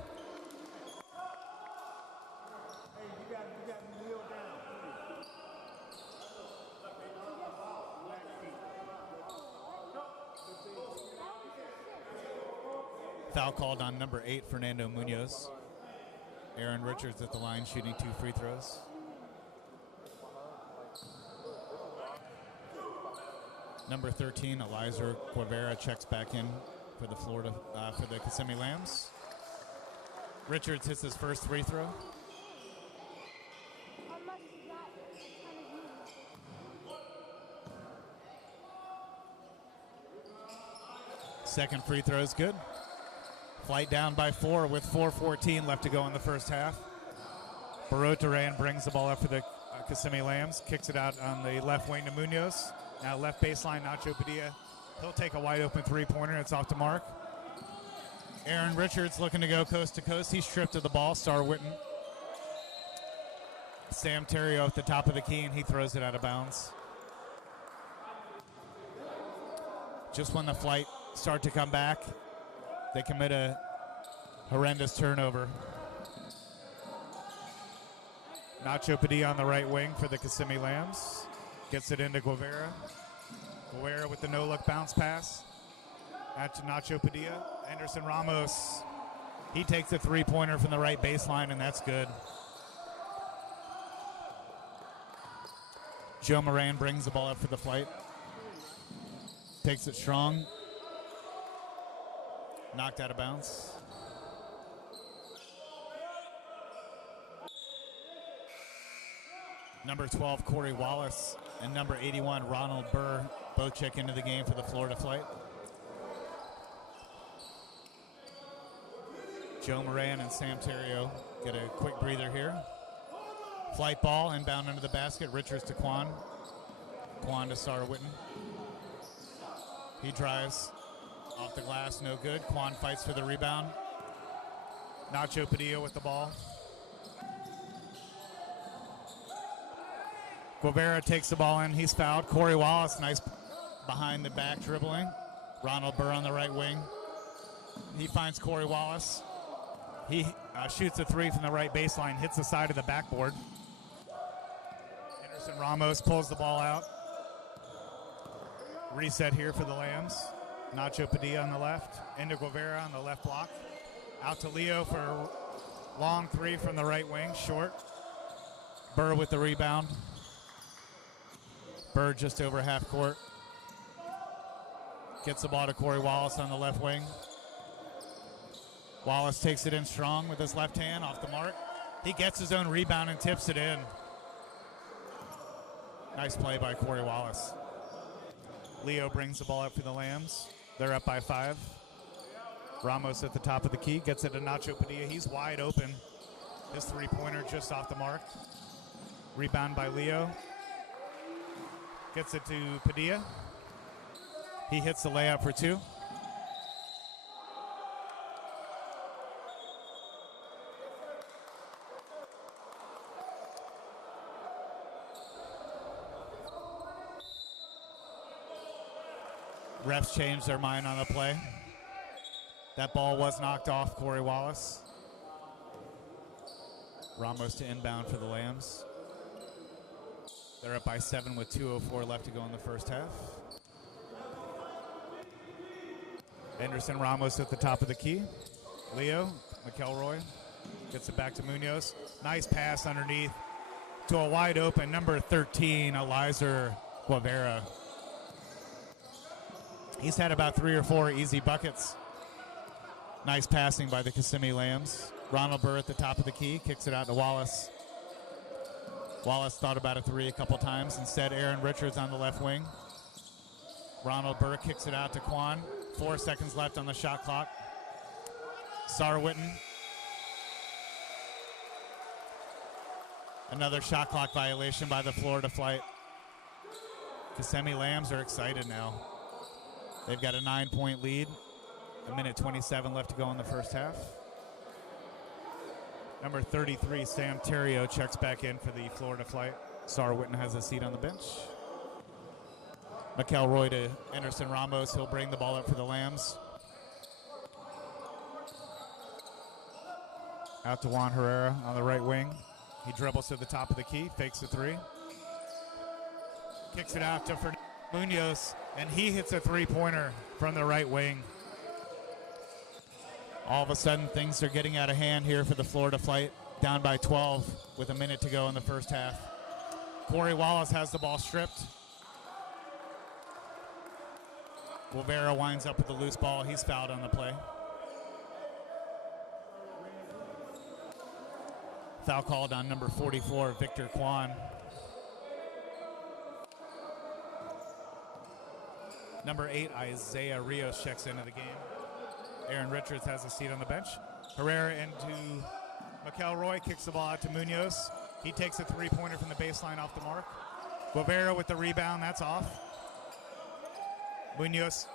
Foul called on number 8, Fernando Munoz. Aaron Richards at the line shooting 2 free throws. Number 13, Eliza Quavera checks back in for the for the Kissimmee Lambs. Richards hits his first free throw. Second free throw is good. Flight down by 4 with 4:14 left to go in the first half. Barotaran brings the ball up for the Kissimmee Lambs. Kicks it out on the left wing to Munoz. Now left baseline, Nacho Padilla. He'll take a wide open three-pointer. It's off the mark. Aaron Richards looking to go coast to coast. He's stripped of the ball. Sar Witten. Sam Terrio at the top of the key, and he throws it out of bounds. Just when the Flight start to come back, they commit a horrendous turnover. Nacho Padilla on the right wing for the Kissimmee Lambs. Gets it into Guevara. Guevara with the no-look bounce pass. Out to Nacho Padilla. Anderson Ramos. He takes a three-pointer from the right baseline, and that's good. Joe Moran brings the ball up for the Flight. Takes it strong. Knocked out of bounds. Number 12, Corey Wallace, and number 81, Ronald Burr, both check into the game for the Florida Flight. Joe Moran and Sam Terrio get a quick breather here. Flight ball, inbound under the basket. Richards to Quan. Quan to Sar Witten. He drives off the glass, no good. Quan fights for the rebound. Nacho Padilla with the ball. Guevara takes the ball in. He's fouled. Corey Wallace, nice behind the back dribbling. Ronald Burr on the right wing. He finds Corey Wallace. He shoots a three from the right baseline, hits the side of the backboard. Anderson Ramos pulls the ball out. Reset here for the Lambs. Nacho Padilla on the left. Into Guevara on the left block. Out to Leo for a long three from the right wing, short. Burr with the rebound. Burr just over half court. Gets the ball to Corey Wallace on the left wing. Wallace takes it in strong with his left hand off the mark. He gets his own rebound and tips it in. Nice play by Corey Wallace. Leo brings the ball up for the Lambs. They're up by 5. Ramos at the top of the key. Gets it to Nacho Padilla. He's wide open. His three-pointer just off the mark. Rebound by Leo. Gets it to Padilla. He hits the layup for 2. Refs changed their mind on the play. That ball was knocked off Corey Wallace. Ramos to inbound for the Lambs. They're up by 7 with 2:04 left to go in the first half. Anderson Ramos at the top of the key. Leo McElroy gets it back to Munoz. Nice pass underneath to a wide open number 13, Eliza Guevara. He's had about 3 or 4 easy buckets. Nice passing by the Kissimmee Lambs. Ronald Burr at the top of the key, kicks it out to Wallace. Wallace thought about a 3 a couple times. Instead, Aaron Richards on the left wing. Ronald Burr kicks it out to Quan. 4 seconds left on the shot clock. Sarwitten. Another shot clock violation by the Florida flight. Kissimmee Lambs are excited now. They've got a 9-point lead. 1:27 left to go in the first half. Number 33, Sam Terrio, checks back in for the Florida flight. Sarwitten has a seat on the bench. McElroy to Anderson Ramos. He'll bring the ball up for the Lambs. Out to Juan Herrera on the right wing. He dribbles to the top of the key, fakes a three. Kicks it out to Fernando Munoz, and he hits a three-pointer from the right wing. All of a sudden, things are getting out of hand here for the Florida flight. Down by 12 with a minute to go in the first half. Corey Wallace has the ball stripped. Guevara winds up with the loose ball. He's fouled on the play. Foul called on number 44, Victor Quan. Number 8, Isaiah Rios checks into the game. Aaron Richards has a seat on the bench. Herrera into McElroy, kicks the ball out to Munoz. He takes a three-pointer from the baseline off the mark. Guevara with the rebound, that's off. Munoz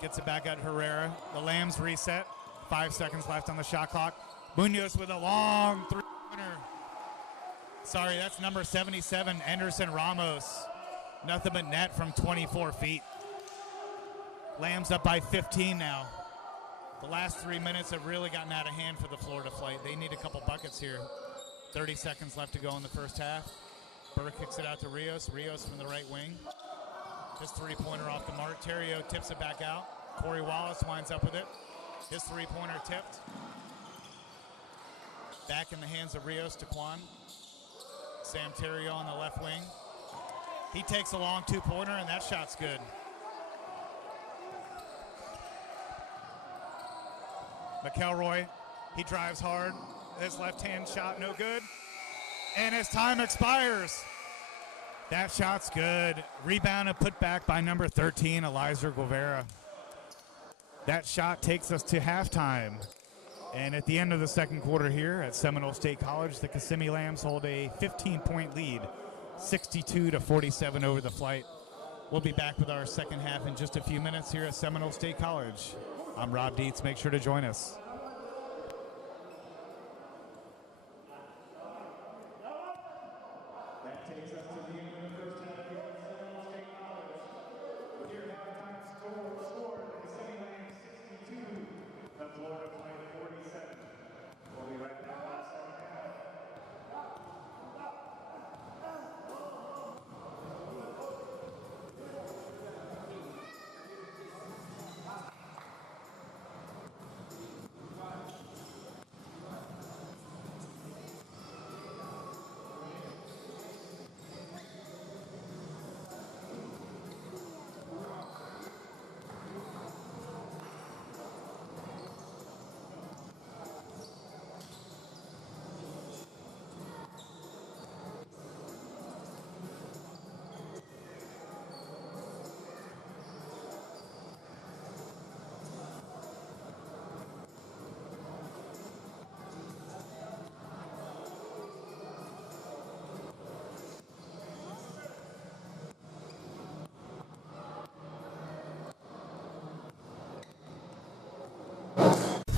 gets it back at Herrera. The Lambs reset. 5 seconds left on the shot clock. Munoz with a long three-pointer. Sorry, that's number 77, Anderson Ramos. Nothing but net from 24 feet. Lambs up by 15 now. The last 3 minutes have really gotten out of hand for the Florida flight. They need a couple buckets here. 30 seconds left to go in the first half. Burr kicks it out to Rios. Rios from the right wing. His three-pointer off the mark. Terrio tips it back out. Corey Wallace winds up with it. His three-pointer tipped. Back in the hands of Rios to Quan. Sam Terrio on the left wing. He takes a long two-pointer, and that shot's good. McElroy, he drives hard. His left-hand shot, no good. And his time expires. That shot's good. Rebound and put back by number 13, Eliezer Guevara. That shot takes us to halftime. And at the end of the second quarter here at Seminole State College, the Kissimmee Lambs hold a 15-point lead, 62-47 over the flight. We'll be back with our second half in just a few minutes here at Seminole State College. I'm Rob Dietz. Make sure to join us. That takes us to the end of the first half here at Seminole State College. With your halftime score, the Kissimmee Lambs 62, the Florida flight 47. We'll be right back on the second half.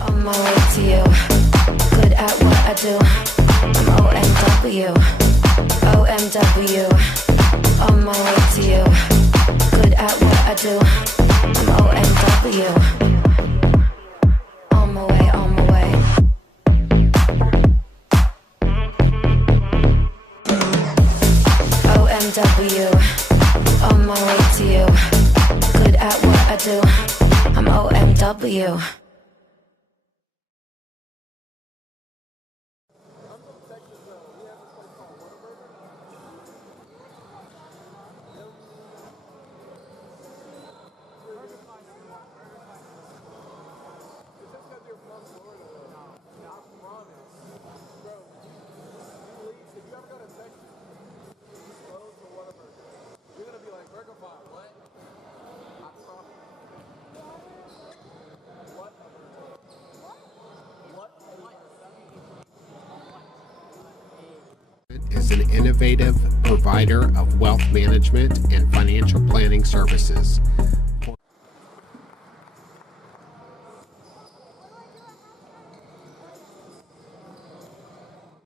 On my way to you, good at what I do. I'm OMW, OMW. On my way to you, good at what I do. I'm OMW. On my way, on my way. OMW. On my way to you, good at what I do. I'm OMW. is an innovative provider of wealth management and financial planning services.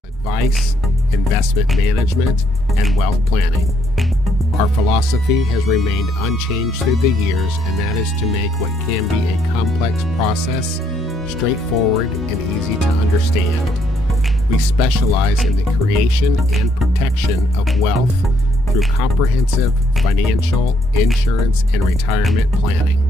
Advice, investment management, and wealth planning. Our philosophy has remained unchanged through the years, and that is to make what can be a complex process straightforward and easy to understand. We specialize in the creation and protection of wealth through comprehensive financial, insurance, and retirement planning.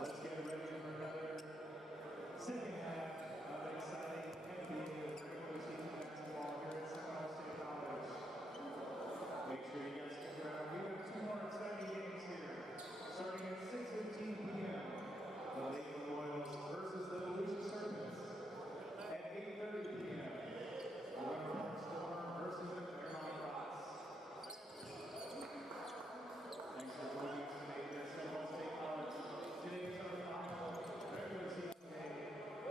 Let's get ready for another second half of exciting FBA regular season basketball here at Seminole State College. Make sure you guys stick around. We have two more exciting games here. Starting at 6:15 p.m. The Lakeland Royals versus the Volusia Serpents. At 8:30 p.m. the Winter Park Storm versus the Claremont Rots. Thanks for joining us today here at Seminole State College. Today is our final regular season game of action.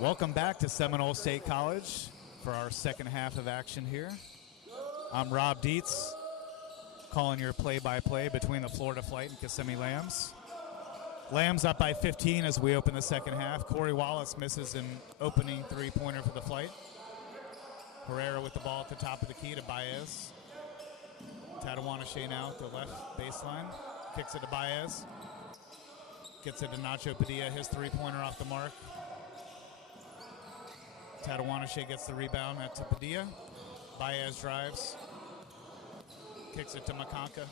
Welcome back to Seminole State College for our second half of action here. I'm Rob Dietz, calling your play-by-play between the Florida Flight and Kissimmee Lambs. Lambs up by 15 as we open the second half. Corey Wallace misses an opening three-pointer for the Flight. Herrera with the ball at the top of the key to Baez. Tatawanashe now at the left baseline. Kicks it to Baez. Gets it to Nacho Padilla, his three-pointer off the mark. Tatawanashe gets the rebound at to Padilla. Baez drives. Kicks it to Makanka.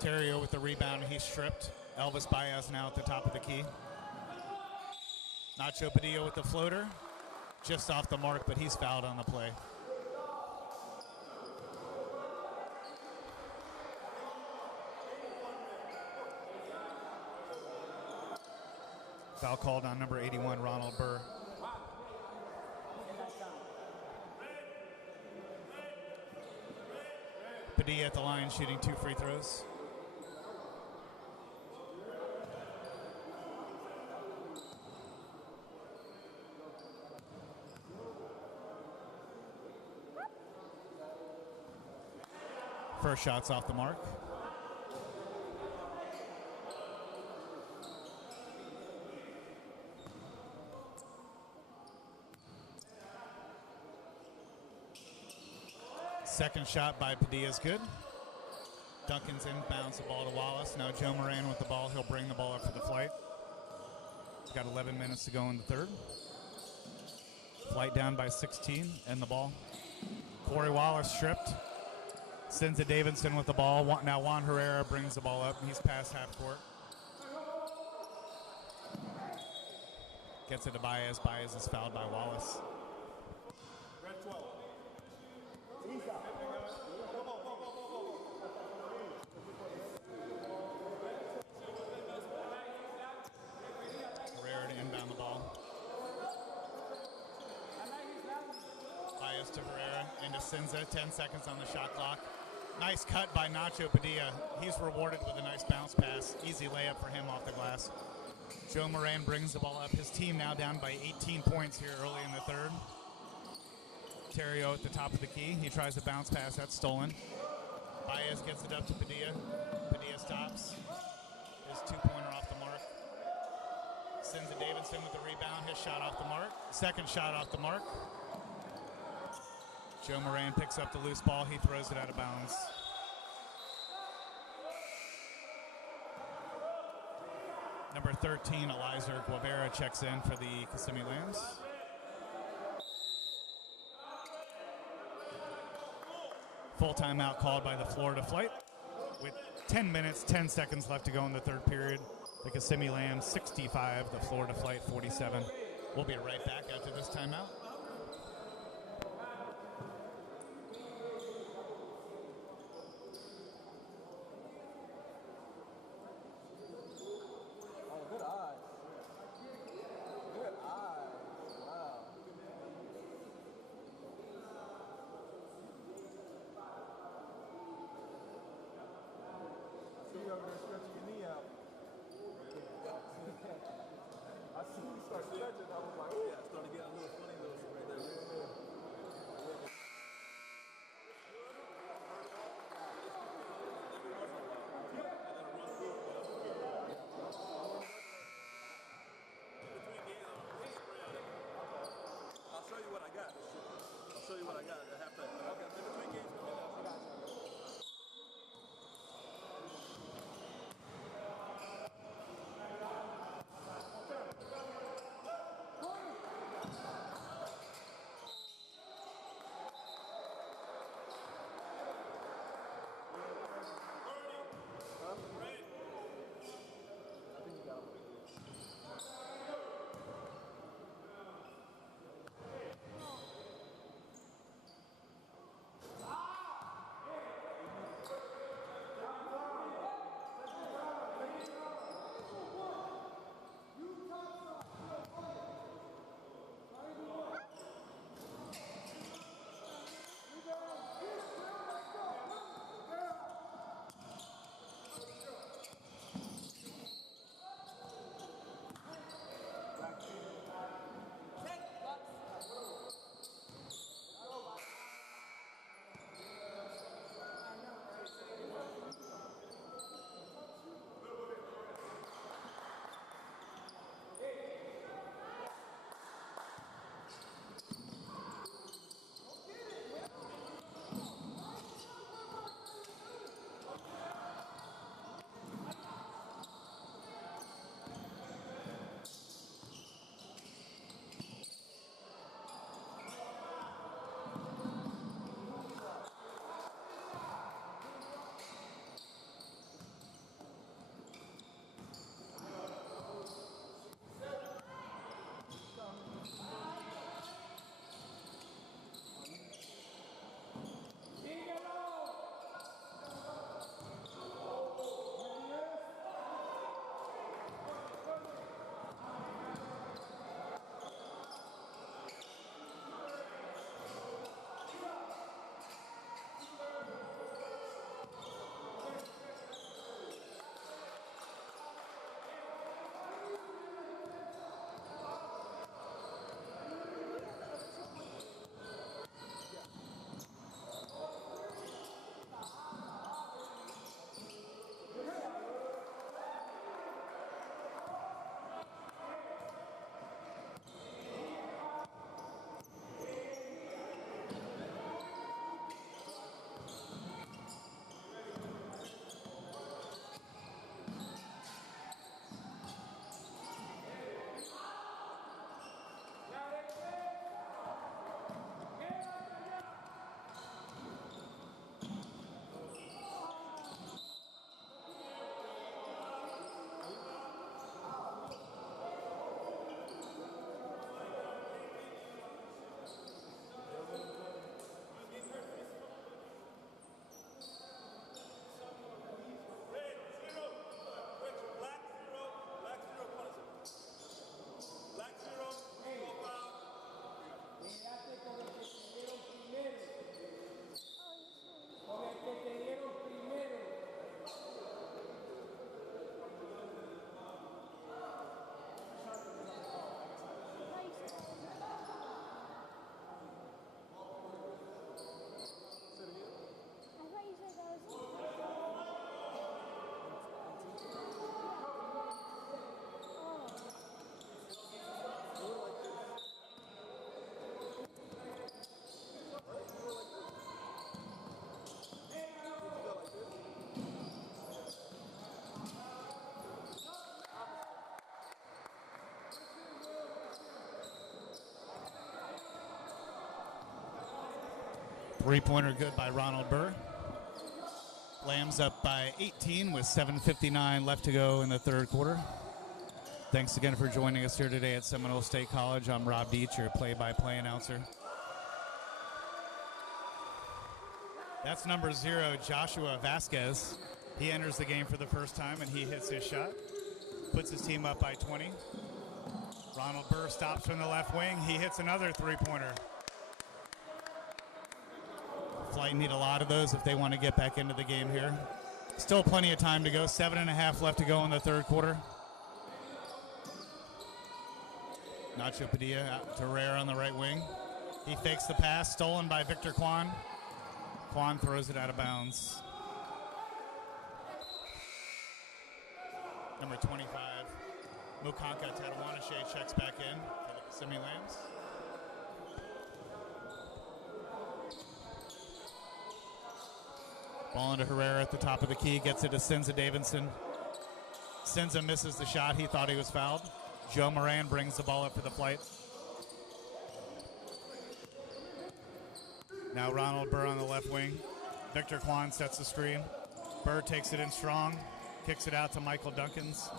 Terrio with the rebound, he's stripped. Elvis Baez now at the top of the key. Nacho Padilla with the floater. just off the mark, but he's fouled on the play. Foul called on number 81, Ronald Burr. Padilla at the line shooting 2 free throws. First shot's off the mark. Second shot by Padilla is good. Duncan's inbounds the ball to Wallace. Now Joe Moran with the ball. He'll bring the ball up for the flight. He's got 11 minutes to go in the third. Flight down by 16 and the ball. Corey Wallace stripped. Sends to Davidson with the ball. Now Juan Herrera brings the ball up. He's past half court. Gets it to Baez. Baez is fouled by Wallace. Red 12. Herrera to inbound the ball. Baez to Herrera into Sinza. 10 seconds on the shot clock. Nice cut by Nacho Padilla. He's rewarded with a nice bounce pass. Easy layup for him off the glass. Joe Moran brings the ball up. His team now down by 18 points here early in the third. Terrio at the top of the key. He tries a bounce pass. That's stolen. Baez gets it up to Padilla. Padilla stops. His 2-pointer off the mark. Sends to Davidson with the rebound. His shot off the mark. Second shot off the mark. Joe Moran picks up the loose ball. He throws it out of bounds. Number 13, Elizer Guevara checks in for the Kissimmee Lambs. Full timeout called by the Florida Flight. With 10 minutes, 10 seconds left to go in the third period. The Kissimmee Lambs 65, the Florida Flight 47. We'll be right back after this timeout. Three-pointer good by Ronald Burr. Lambs up by 18 with 7:59 left to go in the third quarter. Thanks again for joining us here today at Seminole State College. I'm Rob Dietz, your play-by-play announcer. That's number 0, Joshua Vasquez. He enters the game for the first time, and he hits his shot. Puts his team up by 20. Ronald Burr stops from the left wing. He hits another three-pointer. Flight need a lot of those if they want to get back into the game here. Still plenty of time to go. 7.5 left to go in the third quarter. Nacho Padilla out to Rare on the right wing. He fakes the pass, stolen by Victor Kwan. Kwan throws it out of bounds. Number 25, Mukanka Tatawanashe checks back in for the Kissimmee Lambs. Ball into Herrera at the top of the key, gets it to Senza Davidson. Senza misses the shot. He thought he was fouled. Joe Moran brings the ball up for the Flight. Now Ronald Burr on the left wing. Victor Kwan sets the screen. Burr takes it in strong, kicks it out to Michael Duncans.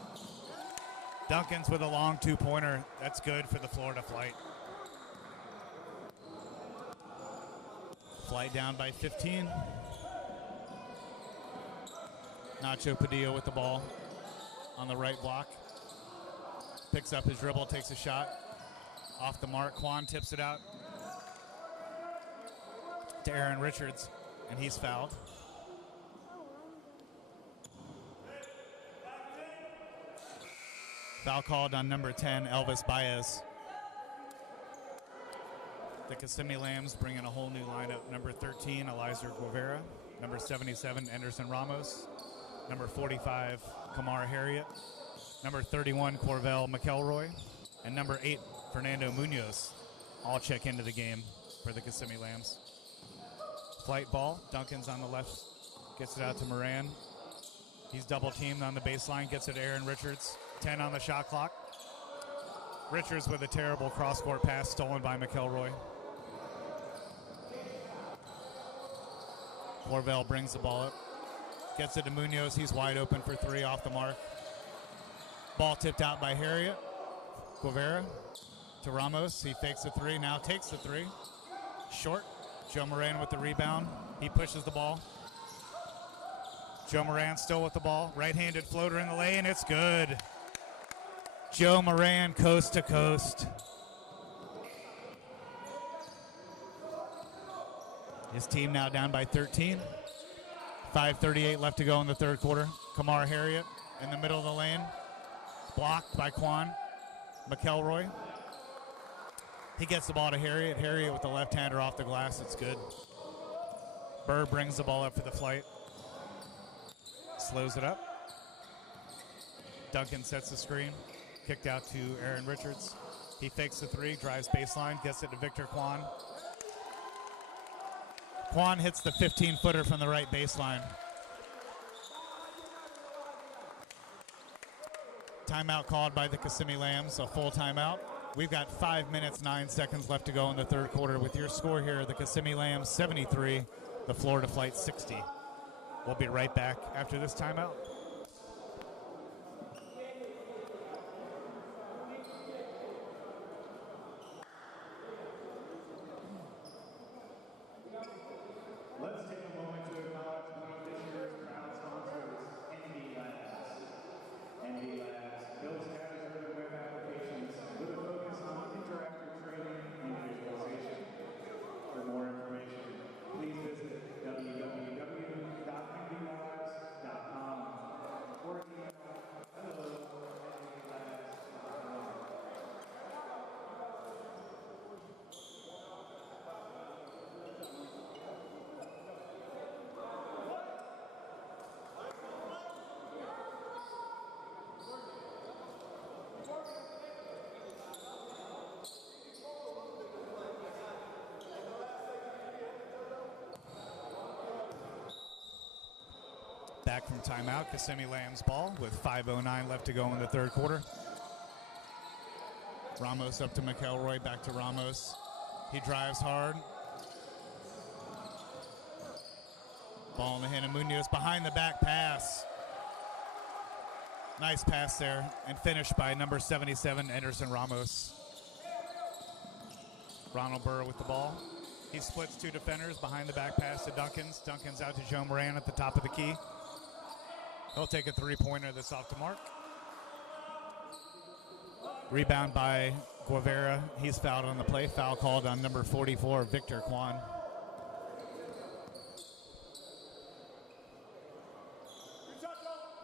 Duncans with a long two-pointer. That's good for the Florida Flight. Flight down by 15. Nacho Padilla with the ball on the right block. Picks up his dribble, takes a shot. Off the mark, Kwan tips it out to Aaron Richards, and he's fouled. Foul called on number 10, Elvis Baez. The Kissimmee Lambs bring in a whole new lineup. Number 13, Eliezer Guevara. Number 77, Anderson Ramos. Number 45, Kamara Harriet. Number 31, Corvell McElroy. And number 8, Fernando Munoz. All check into the game for the Kissimmee Lambs. Flight ball, Duncan's on the left. Gets it out to Moran. He's double teamed on the baseline. Gets it to Aaron Richards. 10 on the shot clock. Richards with a terrible cross-court pass stolen by McElroy. Corvell brings the ball up. Gets it to Munoz. He's wide open for three off the mark. Ball tipped out by Harriet. Guevara to Ramos. He fakes the three. Now takes the three. Short. Joe Moran with the rebound. He pushes the ball. Joe Moran still with the ball. Right-handed floater in the lane. It's good. Joe Moran coast to coast. His team now down by 13. 5:38 left to go in the third quarter. Kamar Harriet in the middle of the lane. Blocked by Kwan. McElroy. He gets the ball to Harriet. Harriet with the left-hander off the glass. It's good. Burr brings the ball up for the Flight. Slows it up. Duncan sets the screen. Kicked out to Aaron Richards. He fakes the three, drives baseline, gets it to Victor Kwan. Kwan hits the 15-footer from the right baseline. Timeout called by the Kissimmee Lambs, a full timeout. We've got 5 minutes, 9 seconds left to go in the third quarter with your score here, the Kissimmee Lambs 73, the Florida Flight 60. We'll be right back after this timeout. Let's take a moment to acknowledge one of this year's proud sponsors, NB Labs. NB Labs builds capture web applications with a focus on interactive training and visualization. For more information, please visit www.nblabs.com or email hello@nblabs.com. Back from timeout, Kissimmee Lambs ball with 5:09 left to go in the third quarter. Ramos up to McElroy, back to Ramos. He drives hard. Ball in the hand of Munoz, behind the back pass. Nice pass there, and finished by number 77, Anderson Ramos. Ronald Burr with the ball. He splits two defenders, behind the back pass to Duncans. Duncans out to Joe Moran at the top of the key. He'll take a three-pointer that's off the mark. Rebound by Guevara. He's fouled on the play. Foul called on number 44, Victor Kwan.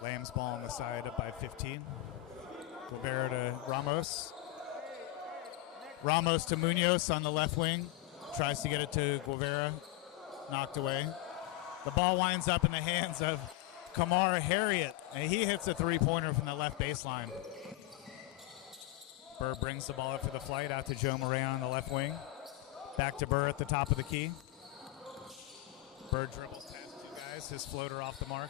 Lamb's ball on the side, up by 15. Guevara to Ramos. Ramos to Munoz on the left wing. Tries to get it to Guevara. Knocked away. The ball winds up in the hands of Kamar Harriet, and he hits a three-pointer from the left baseline. Burr brings the ball up for the flight, out to Joe Moran on the left wing. Back to Burr at the top of the key. Burr dribbles past two guys, his floater off the mark.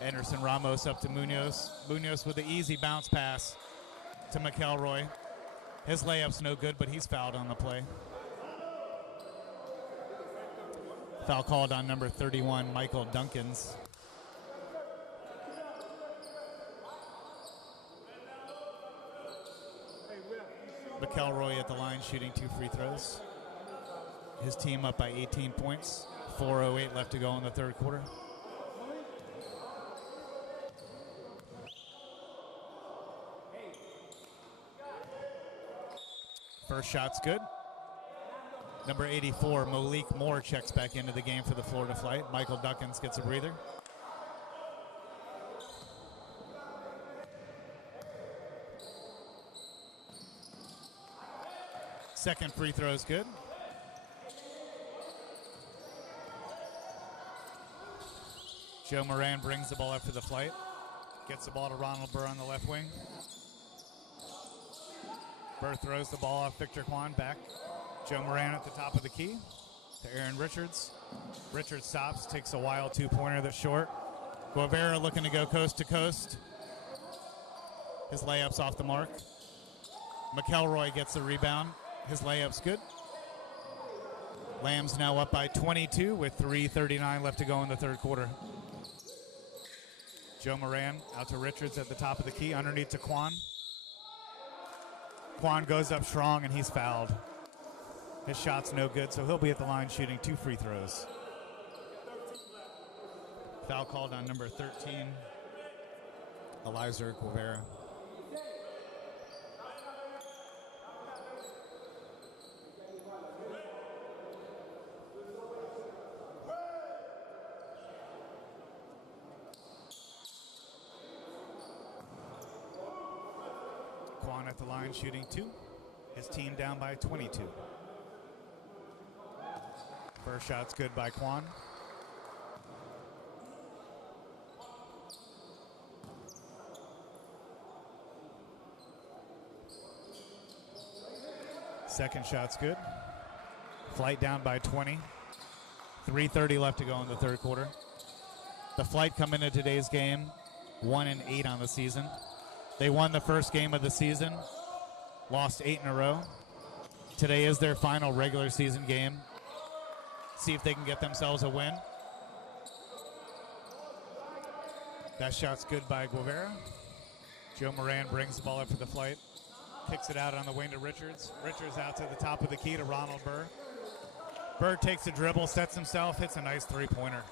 Anderson Ramos up to Munoz. Munoz with the easy bounce pass to McElroy. His layup's no good, but he's fouled on the play. Foul called on number 31, Michael Duncans. McElroy at the line shooting two free throws. His team up by 18 points. 4:08 left to go in the third quarter. First shot's good. Number 84, Malik Moore, checks back into the game for the Florida Flight. Michael Duncans gets a breather. Second free throw is good. Joe Moran brings the ball up for the Flight. Gets the ball to Ronald Burr on the left wing. Burr throws the ball off Victor Kwan back. Joe Moran at the top of the key to Aaron Richards. Richards stops, takes a wild two-pointer that's short. Guevara looking to go coast to coast. His layup's off the mark. McElroy gets the rebound. His layup's good. Lamb's now up by 22 with 3:39 left to go in the third quarter. Joe Moran out to Richards at the top of the key, underneath to Kwan. Kwan goes up strong and he's fouled. His shot's no good, so he'll be at the line shooting two free throws. Foul called on number 13, Eliezer Guevara. Kwan at the line shooting two. His team down by 22. First shot's good by Kwan. Second shot's good. Flight down by 20. 3:30 left to go in the third quarter. The Flight come into today's game 1-8 on the season. They won the first game of the season, lost 8 in a row. Today is their final regular season game. See if they can get themselves a win. That shot's good by Guevara. Joe Moran brings the ball up for the Flight. Kicks it out on the wing to Richards. Richards out to the top of the key to Ronald Burr. Burr takes a dribble, sets himself, hits a nice three-pointer.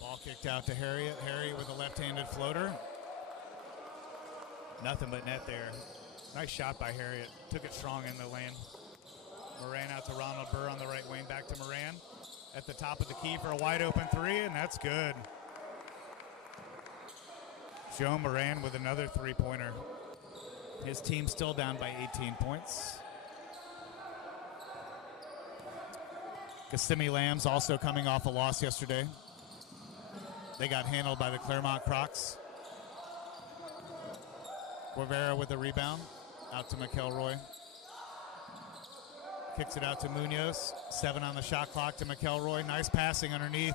Ball kicked out to Harriet. Harriet with a left-handed floater. Nothing but net there. Nice shot by Harriet. Took it strong in the lane. Moran out to Ronald Burr on the right wing. Back to Moran at the top of the key for a wide open three, and that's good. Joe Moran with another three-pointer. His team still down by 18 points. Kissimmee Lambs also coming off a loss yesterday. They got handled by the Claremont Crocs. Guevara with the rebound. Out to McElroy. Kicks it out to Munoz. 7 on the shot clock to McElroy. Nice passing underneath.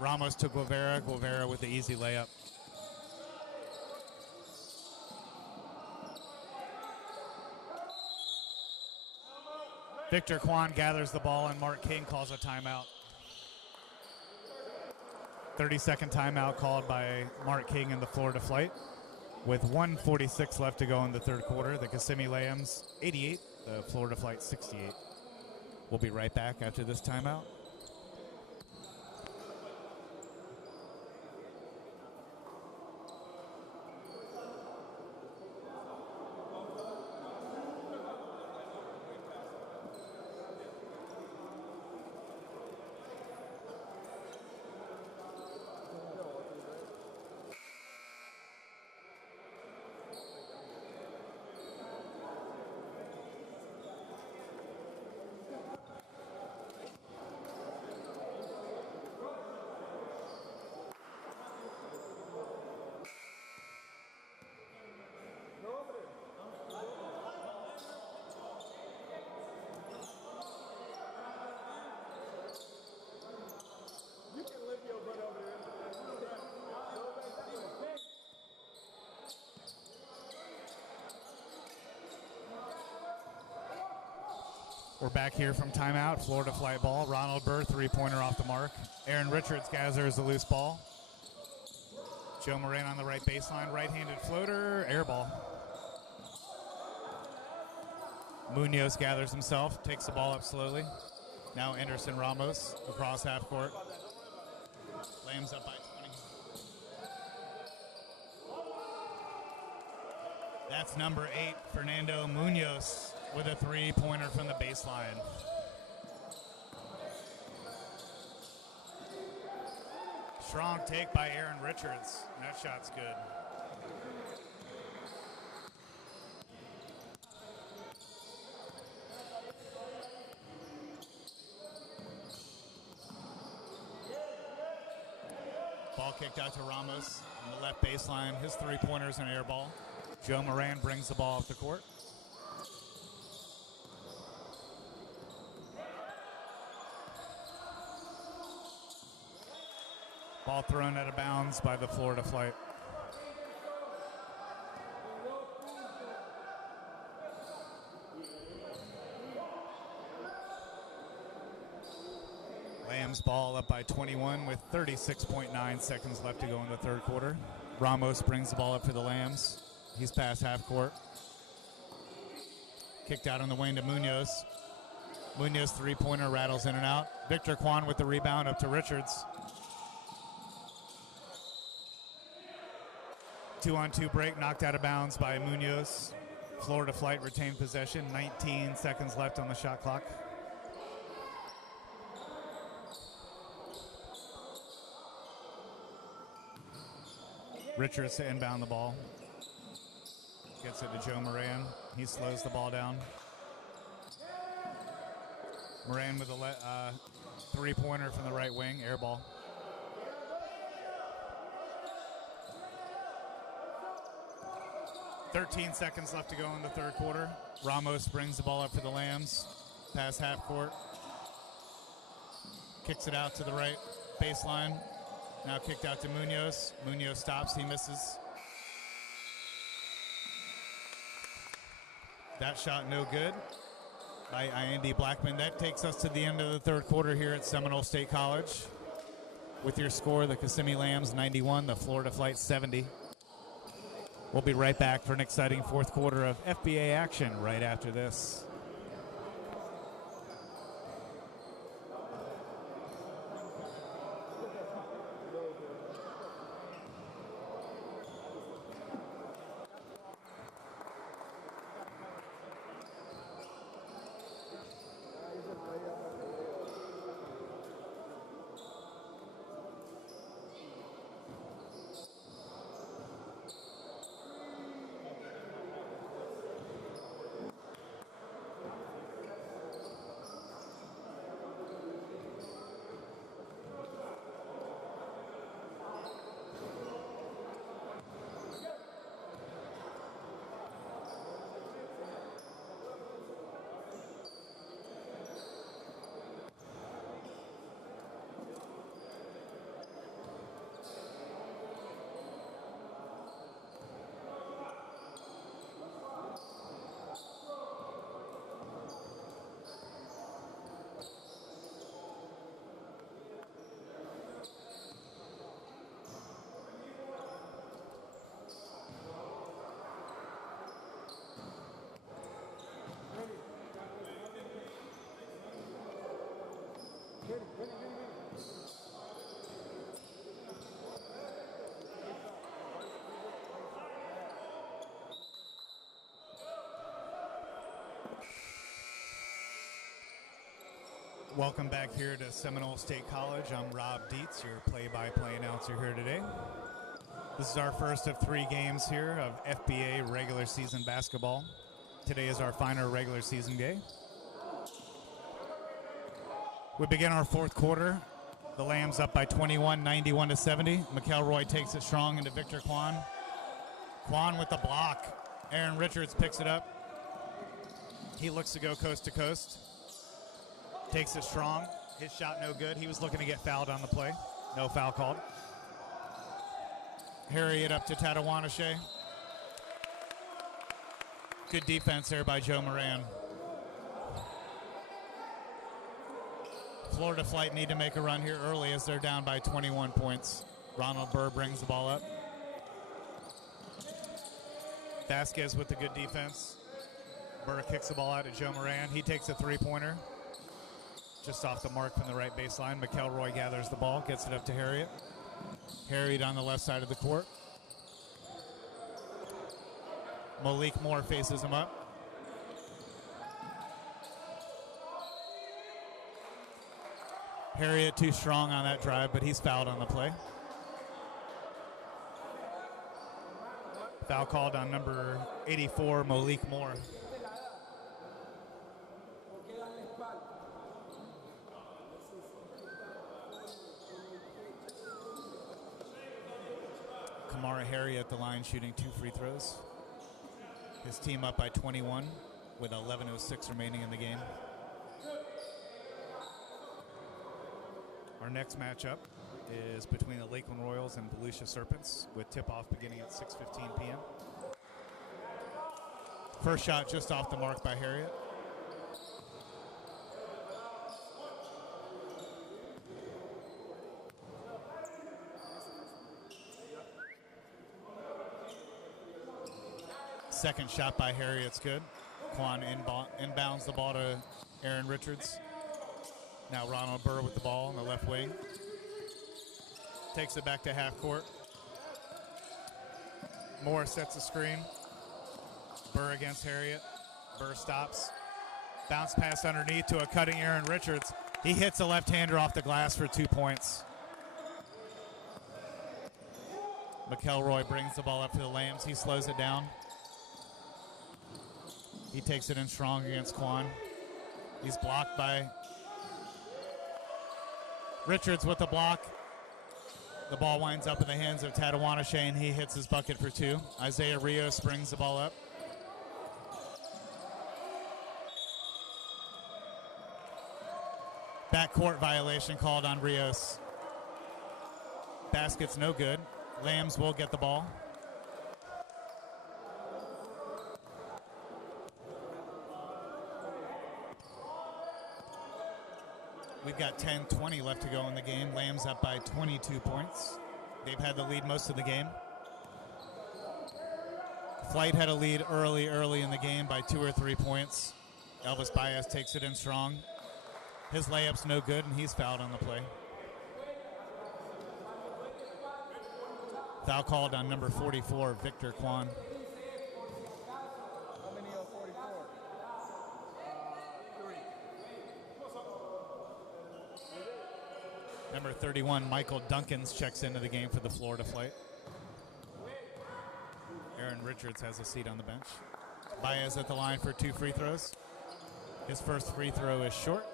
Ramos to Guevara. Guevara with the easy layup. Victor Kwan gathers the ball, and Mark King calls a timeout. 30-second timeout called by Mark King in the Florida Flight. With 1:46 left to go in the third quarter, the Kissimmee Lambs 88, the Florida Flight 68. We'll be right back after this timeout. We're back here from timeout. Florida Flight ball. Ronald Burr, three-pointer off the mark. Aaron Richards gathers the loose ball. Joe Moran on the right baseline. Right-handed floater. Air ball. Munoz gathers himself. Takes the ball up slowly. Now Anderson Ramos across half court. Lambs up by 20. That's number 8, Fernando Munoz, with a three-pointer from the baseline. Strong take by Aaron Richards. That shot's good. Ball kicked out to Ramos on the left baseline. His three-pointer's an air ball. Joe Moran brings the ball up the court. Ball thrown out of bounds by the Florida Flight. Lambs ball up by 21 with 36.9 seconds left to go in the third quarter. Ramos brings the ball up for the Lambs. He's past half court. Kicked out on the wing to Munoz. Munoz three-pointer rattles in and out. Victor Kwan with the rebound up to Richards. 2-on-2 break knocked out of bounds by Munoz. Florida Flight retained possession. 19 seconds left on the shot clock. Richards to inbound the ball. Gets it to Joe Moran. He slows the ball down. Moran with a three-pointer from the right wing, air ball. "13 seconds left to go in the third quarter. Ramos brings the ball up for the Lambs. Past half court. Kicks it out to the right baseline. Now kicked out to Munoz. Munoz stops, he misses. That shot no good by Andy Blackman. That takes us to the end of the third quarter here at Seminole State College. With your score, the Kissimmee Lambs 91, the Florida Flight 70. We'll be right back for an exciting fourth quarter of FBA action right after this. Welcome back here to Seminole State College. I'm Rob Dietz, your play-by-play announcer here today. This is our first of 3 games here of FBA regular season basketball. Today is our final regular season day. We begin our fourth quarter. The Lambs up by 21, 91-70. McElroy takes it strong into Victor Kwan. Kwan with the block. Aaron Richards picks it up. He looks to go coast to coast. Takes it strong. His shot no good. He was looking to get fouled on the play. No foul called. Harriet up to Tatawanashe. Good defense there by Joe Moran. Florida Flight need to make a run here early as they're down by 21 points. Ronald Burr brings the ball up. Vasquez with the good defense. Burr kicks the ball out to Joe Moran. He takes a three-pointer. Just off the mark from the right baseline. McElroy gathers the ball, gets it up to Harriet. Harriet on the left side of the court. Malik Moore faces him up. Harriet too strong on that drive, but he's fouled on the play. Foul called on number 84, Malik Moore. Kamara Harriet at the line shooting 2 free throws. His team up by 21 with 11:06 remaining in the game. Our next matchup is between the Lakeland Royals and Volusia Serpents, with tip-off beginning at 6:15 p.m. First shot just off the mark by Harriet. Second shot by Harriet's good. Quan inbounds the ball to Aaron Richards. Now Ronald Burr with the ball on the left wing. Takes it back to half court. Moore sets the screen. Burr against Harriet. Burr stops. Bounce pass underneath to a cutting Aaron Richards. He hits a left-hander off the glass for 2 points. McElroy brings the ball up to the Lambs. He slows it down. He takes it in strong against Quan. He's blocked by Richards with the block. The ball winds up in the hands of Tatawanashe, and he hits his bucket for 2. Isaiah Rios brings the ball up. Backcourt violation called on Rios. Basket's no good. Lambs will get the ball. We've got 10:20 left to go in the game. Lambs up by 22 points. They've had the lead most of the game. Flight had a lead early in the game by 2 or 3 points. Elvis Baez takes it in strong. His layup's no good, and he's fouled on the play. Foul called on number 44, Victor Kwan. Number 31, Michael Duncans, checks into the game for the Florida Flight. Aaron Richards has a seat on the bench. Baez at the line for 2 free throws. His first free throw is short.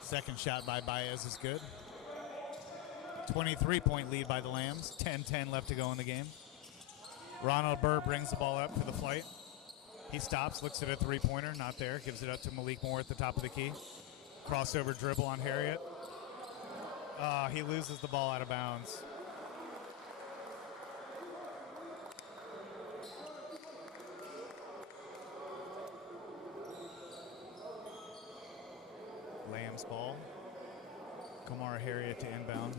Second shot by Baez is good. 23-point lead by the Lambs. 10-10 left to go in the game. Ronald Burr brings the ball up for the Flight. He stops, looks at a three-pointer, not there. Gives it up to Malik Moore at the top of the key. Crossover dribble on Harriet. He loses the ball out of bounds. Lambs ball. Kamara Harriet to inbound.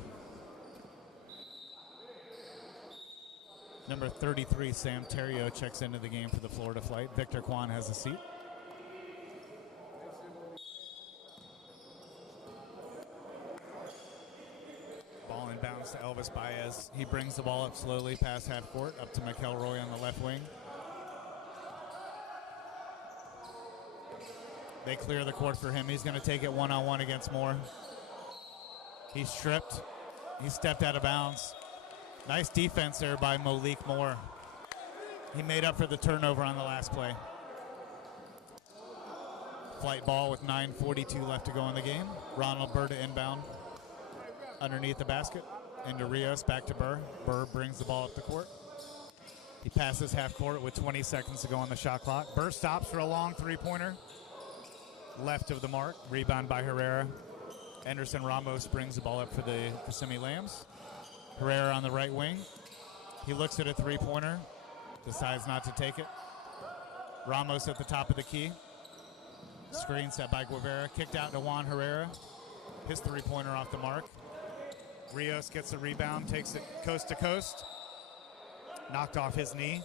Number 33, Sam Terrio, checks into the game for the Florida Flight. Victor Kwan has a seat. to Elvis Baez. He brings the ball up slowly past half court, up to McElroy on the left wing. They clear the court for him. He's going to take it one-on-one against Moore. He's stripped. He stepped out of bounds. Nice defense there by Malik Moore. He made up for the turnover on the last play. Flight ball with 9:42 left to go in the game. Ronald Burr to inbound. Underneath the basket. Into Rios, back to Burr. Burr brings the ball up the court. He passes half court with 20 seconds to go on the shot clock. Burr stops for a long three-pointer. Left of the mark. Rebound by Herrera. Anderson Ramos brings the ball up for the Kissimmee Lambs. Herrera on the right wing. He looks at a three-pointer. Decides not to take it. Ramos at the top of the key. Screen set by Guevara. Kicked out to Juan Herrera. His three-pointer off the mark. Rios gets the rebound. Takes it coast to coast. Knocked off his knee.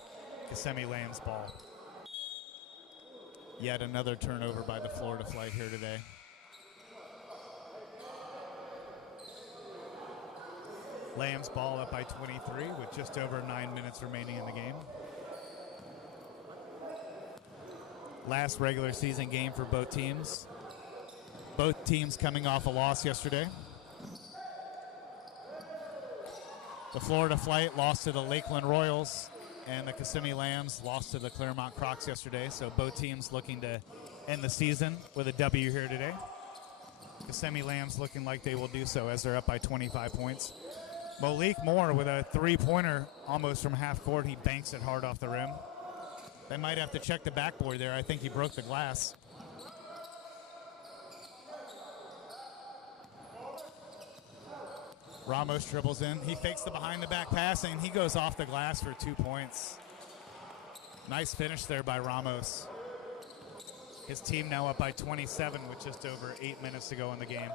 Kissimmee Lambs ball. Yet another turnover by the Florida Flight here today. Lambs ball up by 23 with just over 9 minutes remaining in the game. Last regular season game for both teams. Both teams coming off a loss yesterday. The Florida Flight lost to the Lakeland Royals, and the Kissimmee Lambs lost to the Claremont Crocs yesterday. So both teams looking to end the season with a W here today. Kissimmee Lambs looking like they will do so as they're up by 25 points. Malik Moore with a three-pointer almost from half court. He banks it hard off the rim. They might have to check the backboard there. I think he broke the glass. Ramos dribbles in. He fakes the behind-the-back pass, and he goes off the glass for 2 points. Nice finish there by Ramos. His team now up by 27 with just over 8 minutes to go in the game.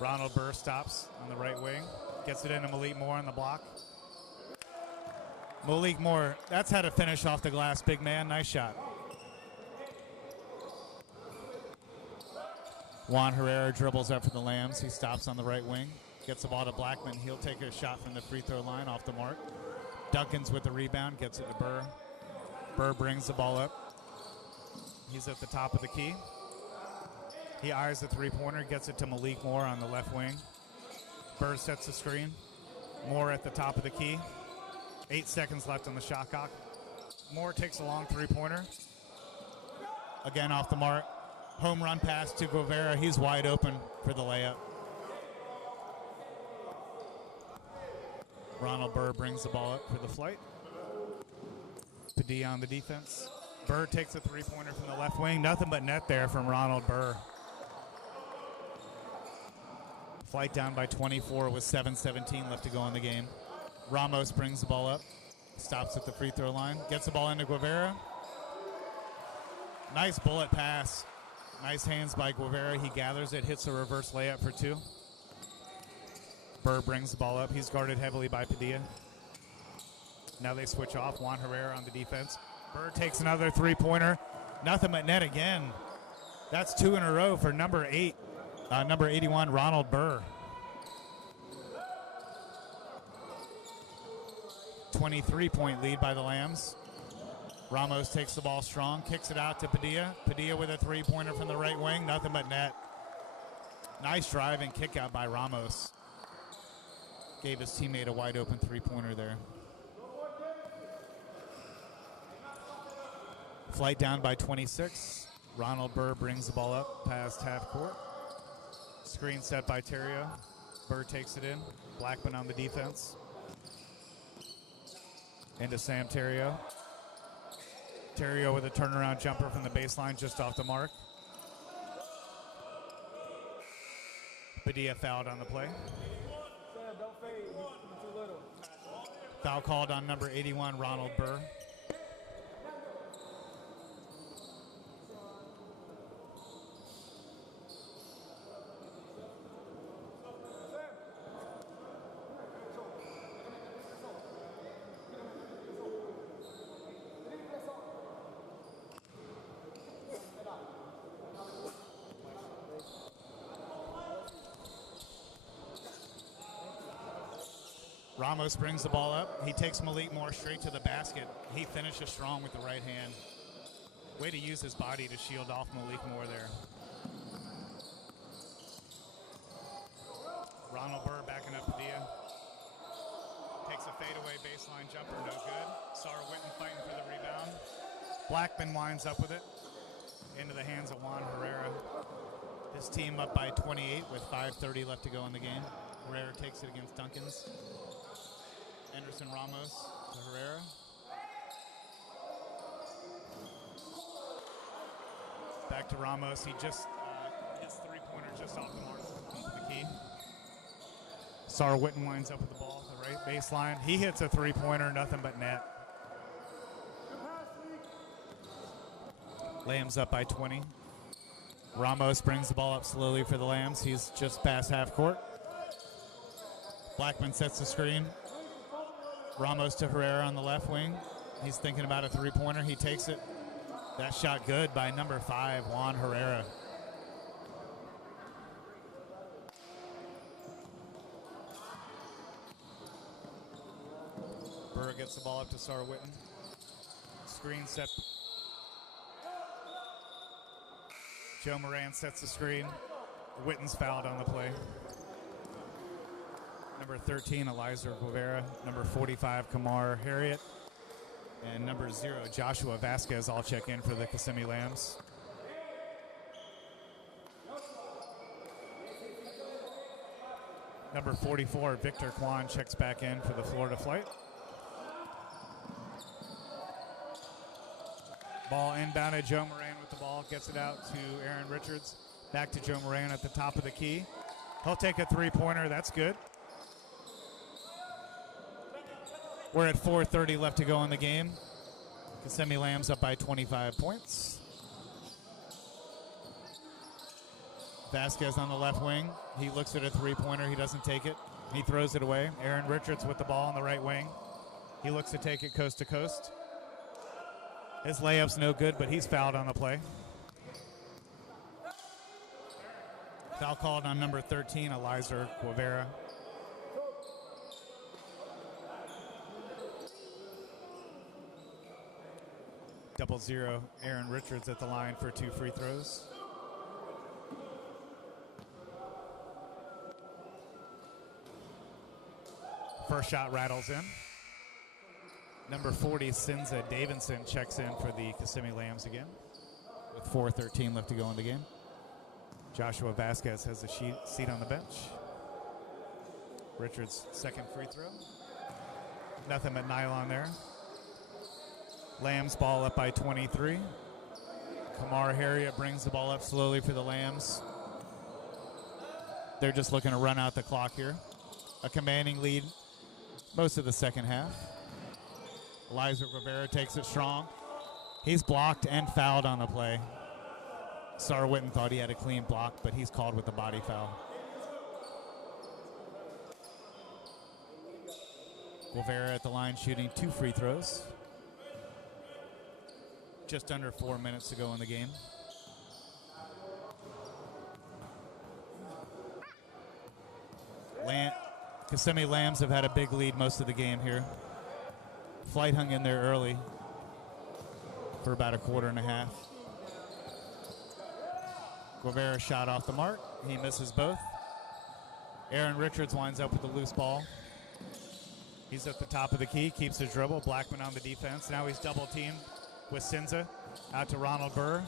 Ronald Burr stops on the right wing. Gets it into Malik Moore on the block. Malik Moore, that's how to finish off the glass, big man. Nice shot. Juan Herrera dribbles up for the Lambs. He stops on the right wing. Gets the ball to Blackman. He'll take a shot from the free throw line off the mark. Duncans with the rebound. Gets it to Burr. Burr brings the ball up. He's at the top of the key. He eyes the three-pointer. Gets it to Malik Moore on the left wing. Burr sets the screen. Moore at the top of the key. 8 seconds left on the shot clock. Moore takes a long three-pointer. Again off the mark. Home run pass to Guevara. He's wide open for the layup. Ronald Burr brings the ball up for the Flight. Padilla on the defense. Burr takes a three-pointer from the left wing. Nothing but net there from Ronald Burr. Flight down by 24 with 7:17 left to go in the game. Ramos brings the ball up. Stops at the free throw line. Gets the ball into Guevara. Nice bullet pass. Nice hands by Guevara. He gathers it, hits a reverse layup for two. Burr brings the ball up. He's guarded heavily by Padilla. Now they switch off. Juan Herrera on the defense. Burr takes another three-pointer. Nothing but net again. That's two in a row for number 81, Ronald Burr. 23-point lead by the Lambs. Ramos takes the ball strong, kicks it out to Padilla. Padilla with a three-pointer from the right wing. Nothing but net. Nice drive and kick out by Ramos. Gave his teammate a wide-open three-pointer there. Flight down by 26. Ronald Burr brings the ball up past half court. Screen set by Terrio. Burr takes it in. Blackman on the defense. Into Sam Terrio. Terrio with a turnaround jumper from the baseline just off the mark. Padilla fouled on the play. Foul called on number 81, Ronald Burr. Ramos brings the ball up. He takes Malik Moore straight to the basket. He finishes strong with the right hand. Way to use his body to shield off Malik Moore there. Ronald Burr backing up Padilla. Takes a fadeaway baseline jumper, no good. Sarah Witten fighting for the rebound. Blackman winds up with it. Into the hands of Juan Herrera. His team up by 28 with 5:30 left to go in the game. Herrera takes it against Duncans. Anderson Ramos to Herrera. Back to Ramos. He just hits three-pointer just off the mark into the key. Sarah Witten winds up with the ball at the right baseline. He hits a three-pointer, nothing but net. Lambs up by 20. Ramos brings the ball up slowly for the Lambs. He's just past half court. Blackman sets the screen. Ramos to Herrera on the left wing. He's thinking about a three-pointer. He takes it. That shot good by number 5, Juan Herrera. Burr gets the ball up to Sarah Witten. Screen set. Joe Moran sets the screen. Witten's fouled on the play. Number 13, Eliza Guevara. Number 45, Kamar Harriet. And number 0, Joshua Vasquez, all check in for the Kissimmee Lambs. Number 44, Victor Kwan, checks back in for the Florida Flight. Ball inbounded. Joe Moran with the ball. Gets it out to Aaron Richards. Back to Joe Moran at the top of the key. He'll take a three-pointer. That's good. We're at 4:30 left to go in the game. Kissimmee Lambs up by 25 points. Vasquez on the left wing. He looks at a three-pointer. He doesn't take it. He throws it away. Aaron Richards with the ball on the right wing. He looks to take it coast to coast. His layup's no good, but he's fouled on the play. Foul called on number 13, Eliza Guevara. Double zero, Aaron Richards at the line for 2 free throws. First shot rattles in. Number 40, Sinza Davidson, checks in for the Kissimmee Lambs again with 4:13 left to go in the game. Joshua Vasquez has a seat on the bench. Richards' second free throw. Nothing but nylon there. Lambs ball up by 23. Kamar Harriet brings the ball up slowly for the Lambs. They're just looking to run out the clock here. A commanding lead most of the second half. Eliza Rivera takes it strong. He's blocked and fouled on the play. Sarah Witten thought he had a clean block, but he's called with the body foul. Rivera at the line shooting 2 free throws. Just under 4 minutes to go in the game. Kissimmee Lambs have had a big lead most of the game here. Flight hung in there early for about a quarter and a half. Guevara shot off the mark. He misses both. Aaron Richards winds up with the loose ball. He's at the top of the key, keeps his dribble. Blackman on the defense. Now he's double teamed with Sinza. Out to Ronald Burr.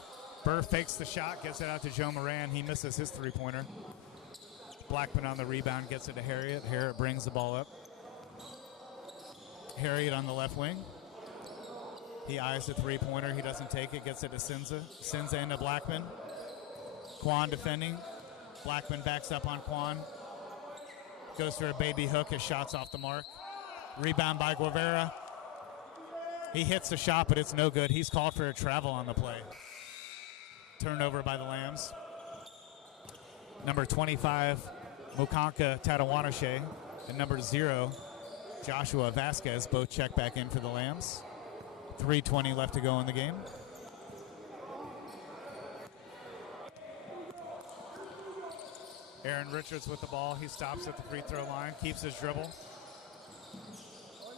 Burr fakes the shot, gets it out to Joe Moran. He misses his three-pointer. Blackman on the rebound, gets it to Harriet. Harriet brings the ball up. Harriet on the left wing. He eyes the three-pointer. He doesn't take it. Gets it to Sinza. Sinza into Blackman. Kwan defending. Blackman backs up on Kwan. Goes for a baby hook. His shot's off the mark. Rebound by Guevara. He hits the shot, but it's no good. He's called for a travel on the play. Turnover by the Lambs. Number 25, Mukanka Tatawanashe, and number 0, Joshua Vasquez, both check back in for the Lambs. 3:20 left to go in the game. Aaron Richards with the ball. He stops at the free throw line, keeps his dribble.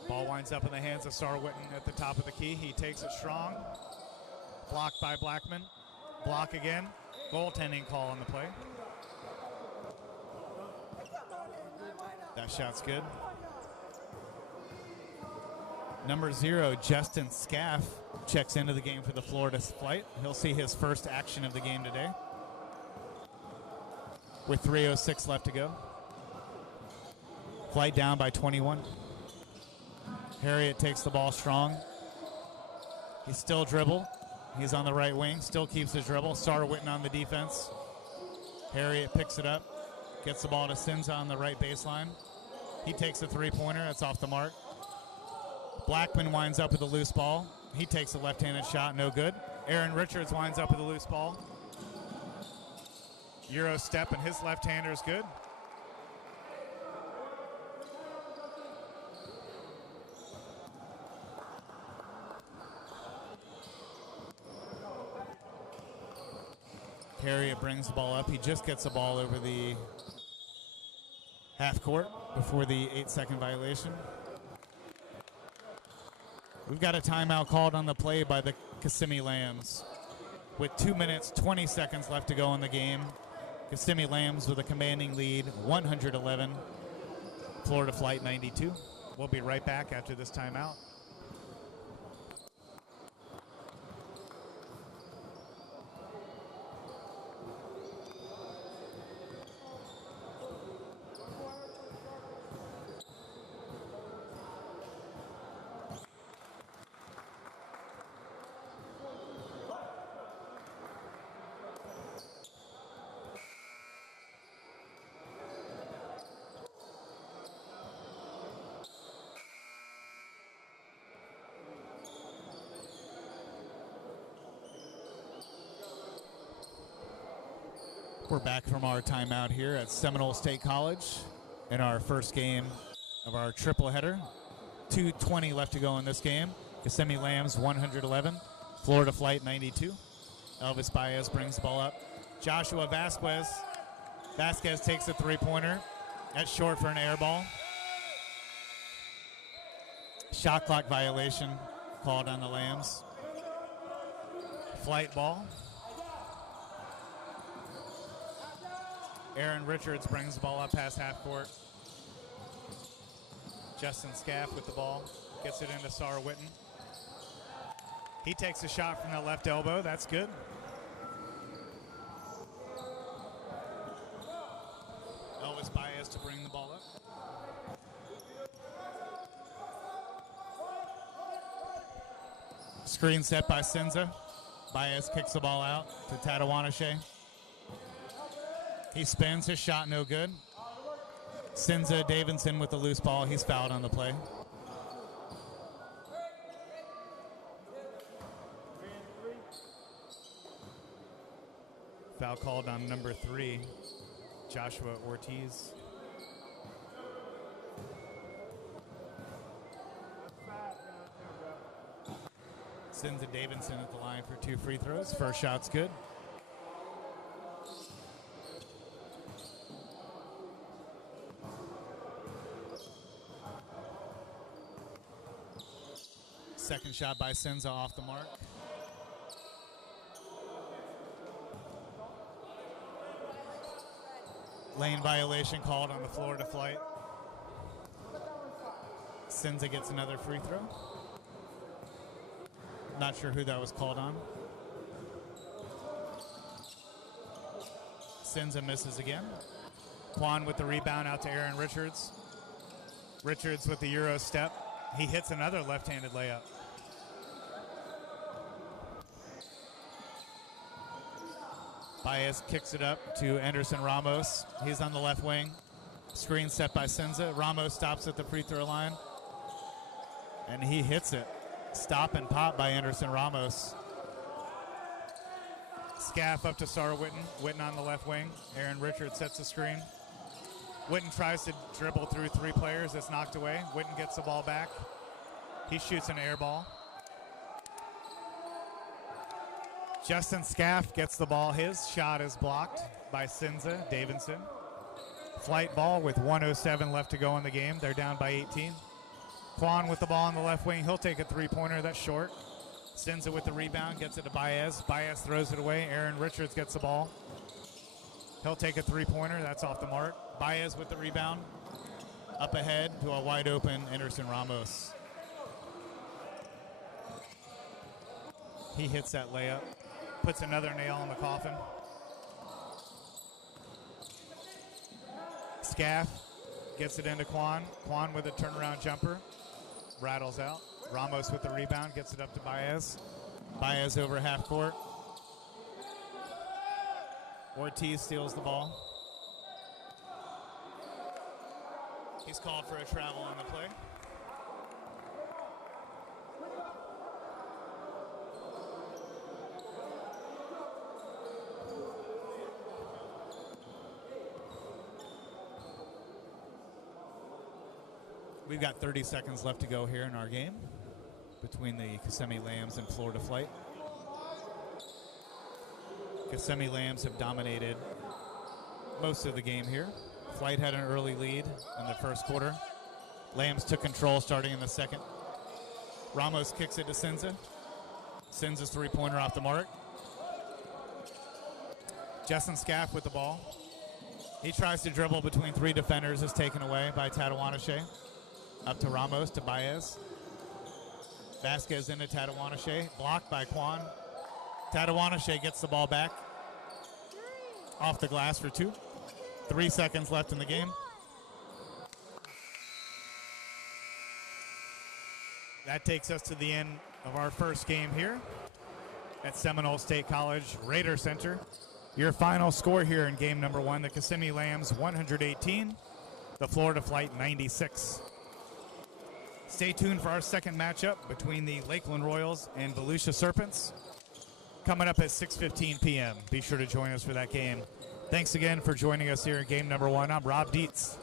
Ball winds up in the hands of Sar Witten at the top of the key. He takes it strong. Blocked by Blackman. Block again. Goaltending call on the play. That shot's good. Number 0, Justin Scaff, checks into the game for the Florida Flight. He'll see his first action of the game today, with 3:06 left to go. Flight down by 21. Harriet takes the ball strong. He's still dribble. He's on the right wing, still keeps his dribble. Sar Witten on the defense. Harriet picks it up, gets the ball to Sinza on the right baseline. He takes a three-pointer. That's off the mark. Blackman winds up with a loose ball. He takes a left-handed shot, no good. Aaron Richards winds up with a loose ball. Euro step, and his left-hander is good. Harriet brings the ball up. He just gets the ball over the half court before the 8-second violation. We've got a timeout called on the play by the Kissimmee Lambs. With 2 minutes, 20 seconds left to go in the game. Kissimmee Lambs with a commanding lead, 111. Florida Flight 92. We'll be right back after this timeout. We're back from our timeout here at Seminole State College in our first game of our triple header. 2:20 left to go in this game. Kissimmee Lambs 111, Florida Flight 92. Elvis Baez brings the ball up. Joshua Vasquez takes a three-pointer. That's short for an air ball. Shot clock violation called on the Lambs. Flight ball. Aaron Richards brings the ball up past half court. Justin Scaff with the ball. Gets it into Sar Witten. He takes a shot from the left elbow. That's good. Elvis Baez to bring the ball up. Screen set by Sinza. Baez kicks the ball out to Tatawanashe. He spins, his shot no good. Sinza Davidson with the loose ball. He's fouled on the play. Foul called on number 3, Joshua Ortiz. Sinza Davidson at the line for 2 free throws. First shot's good. Second shot by Sinza off the mark. Lane violation called on the Florida Flight. Sinza gets another free throw. Not sure who that was called on. Sinza misses again. Quan with the rebound out to Aaron Richards. Richards with the Euro step. He hits another left-handed layup. Baez kicks it up to Anderson Ramos. He's on the left wing. Screen set by Sinza. Ramos stops at the free throw line. And he hits it. Stop and pop by Anderson Ramos. Scaff up to Sar Witten. Witten on the left wing. Aaron Richards sets the screen. Witten tries to dribble through 3 players. It's knocked away. Witten gets the ball back. He shoots an air ball. Justin Scaff gets the ball. His shot is blocked by Sinza Davidson. Flight ball with 1:07 left to go in the game. They're down by 18. Quan with the ball on the left wing. He'll take a three-pointer. That's short. Sends it with the rebound. Gets it to Baez. Baez throws it away. Aaron Richards gets the ball. He'll take a three-pointer. That's off the mark. Baez with the rebound. Up ahead to a wide-open Anderson Ramos. He hits that layup. Puts another nail in the coffin. Scaff gets it into Quan. Quan with a turnaround jumper. Rattles out. Ramos with the rebound. Gets it up to Baez. Baez over half court. Ortiz steals the ball. He's called for a travel on the play. We've got 30 seconds left to go here in our game between the Kissimmee Lambs and Florida Flight. Kissimmee Lambs have dominated most of the game here. Flight had an early lead in the first quarter. Lambs took control starting in the second. Ramos kicks it to Senza. Senza's three-pointer off the mark. Justin Scaff with the ball. He tries to dribble between three defenders, is taken away by Tatawanashe. Up to Ramos, to Baez. Vasquez into Tatawanashe, blocked by Quan. Tatawanashe gets the ball back. Off the glass for two. 3 seconds left in the game. That takes us to the end of our first game here at Seminole State College Raider Center. Your final score here in game number one, the Kissimmee Lambs 118, the Florida Flight 96. Stay tuned for our second matchup between the Lakeland Royals and Volusia Serpents, coming up at 6:15 p.m. Be sure to join us for that game. Thanks again for joining us here in game number one. I'm Rob Dietz.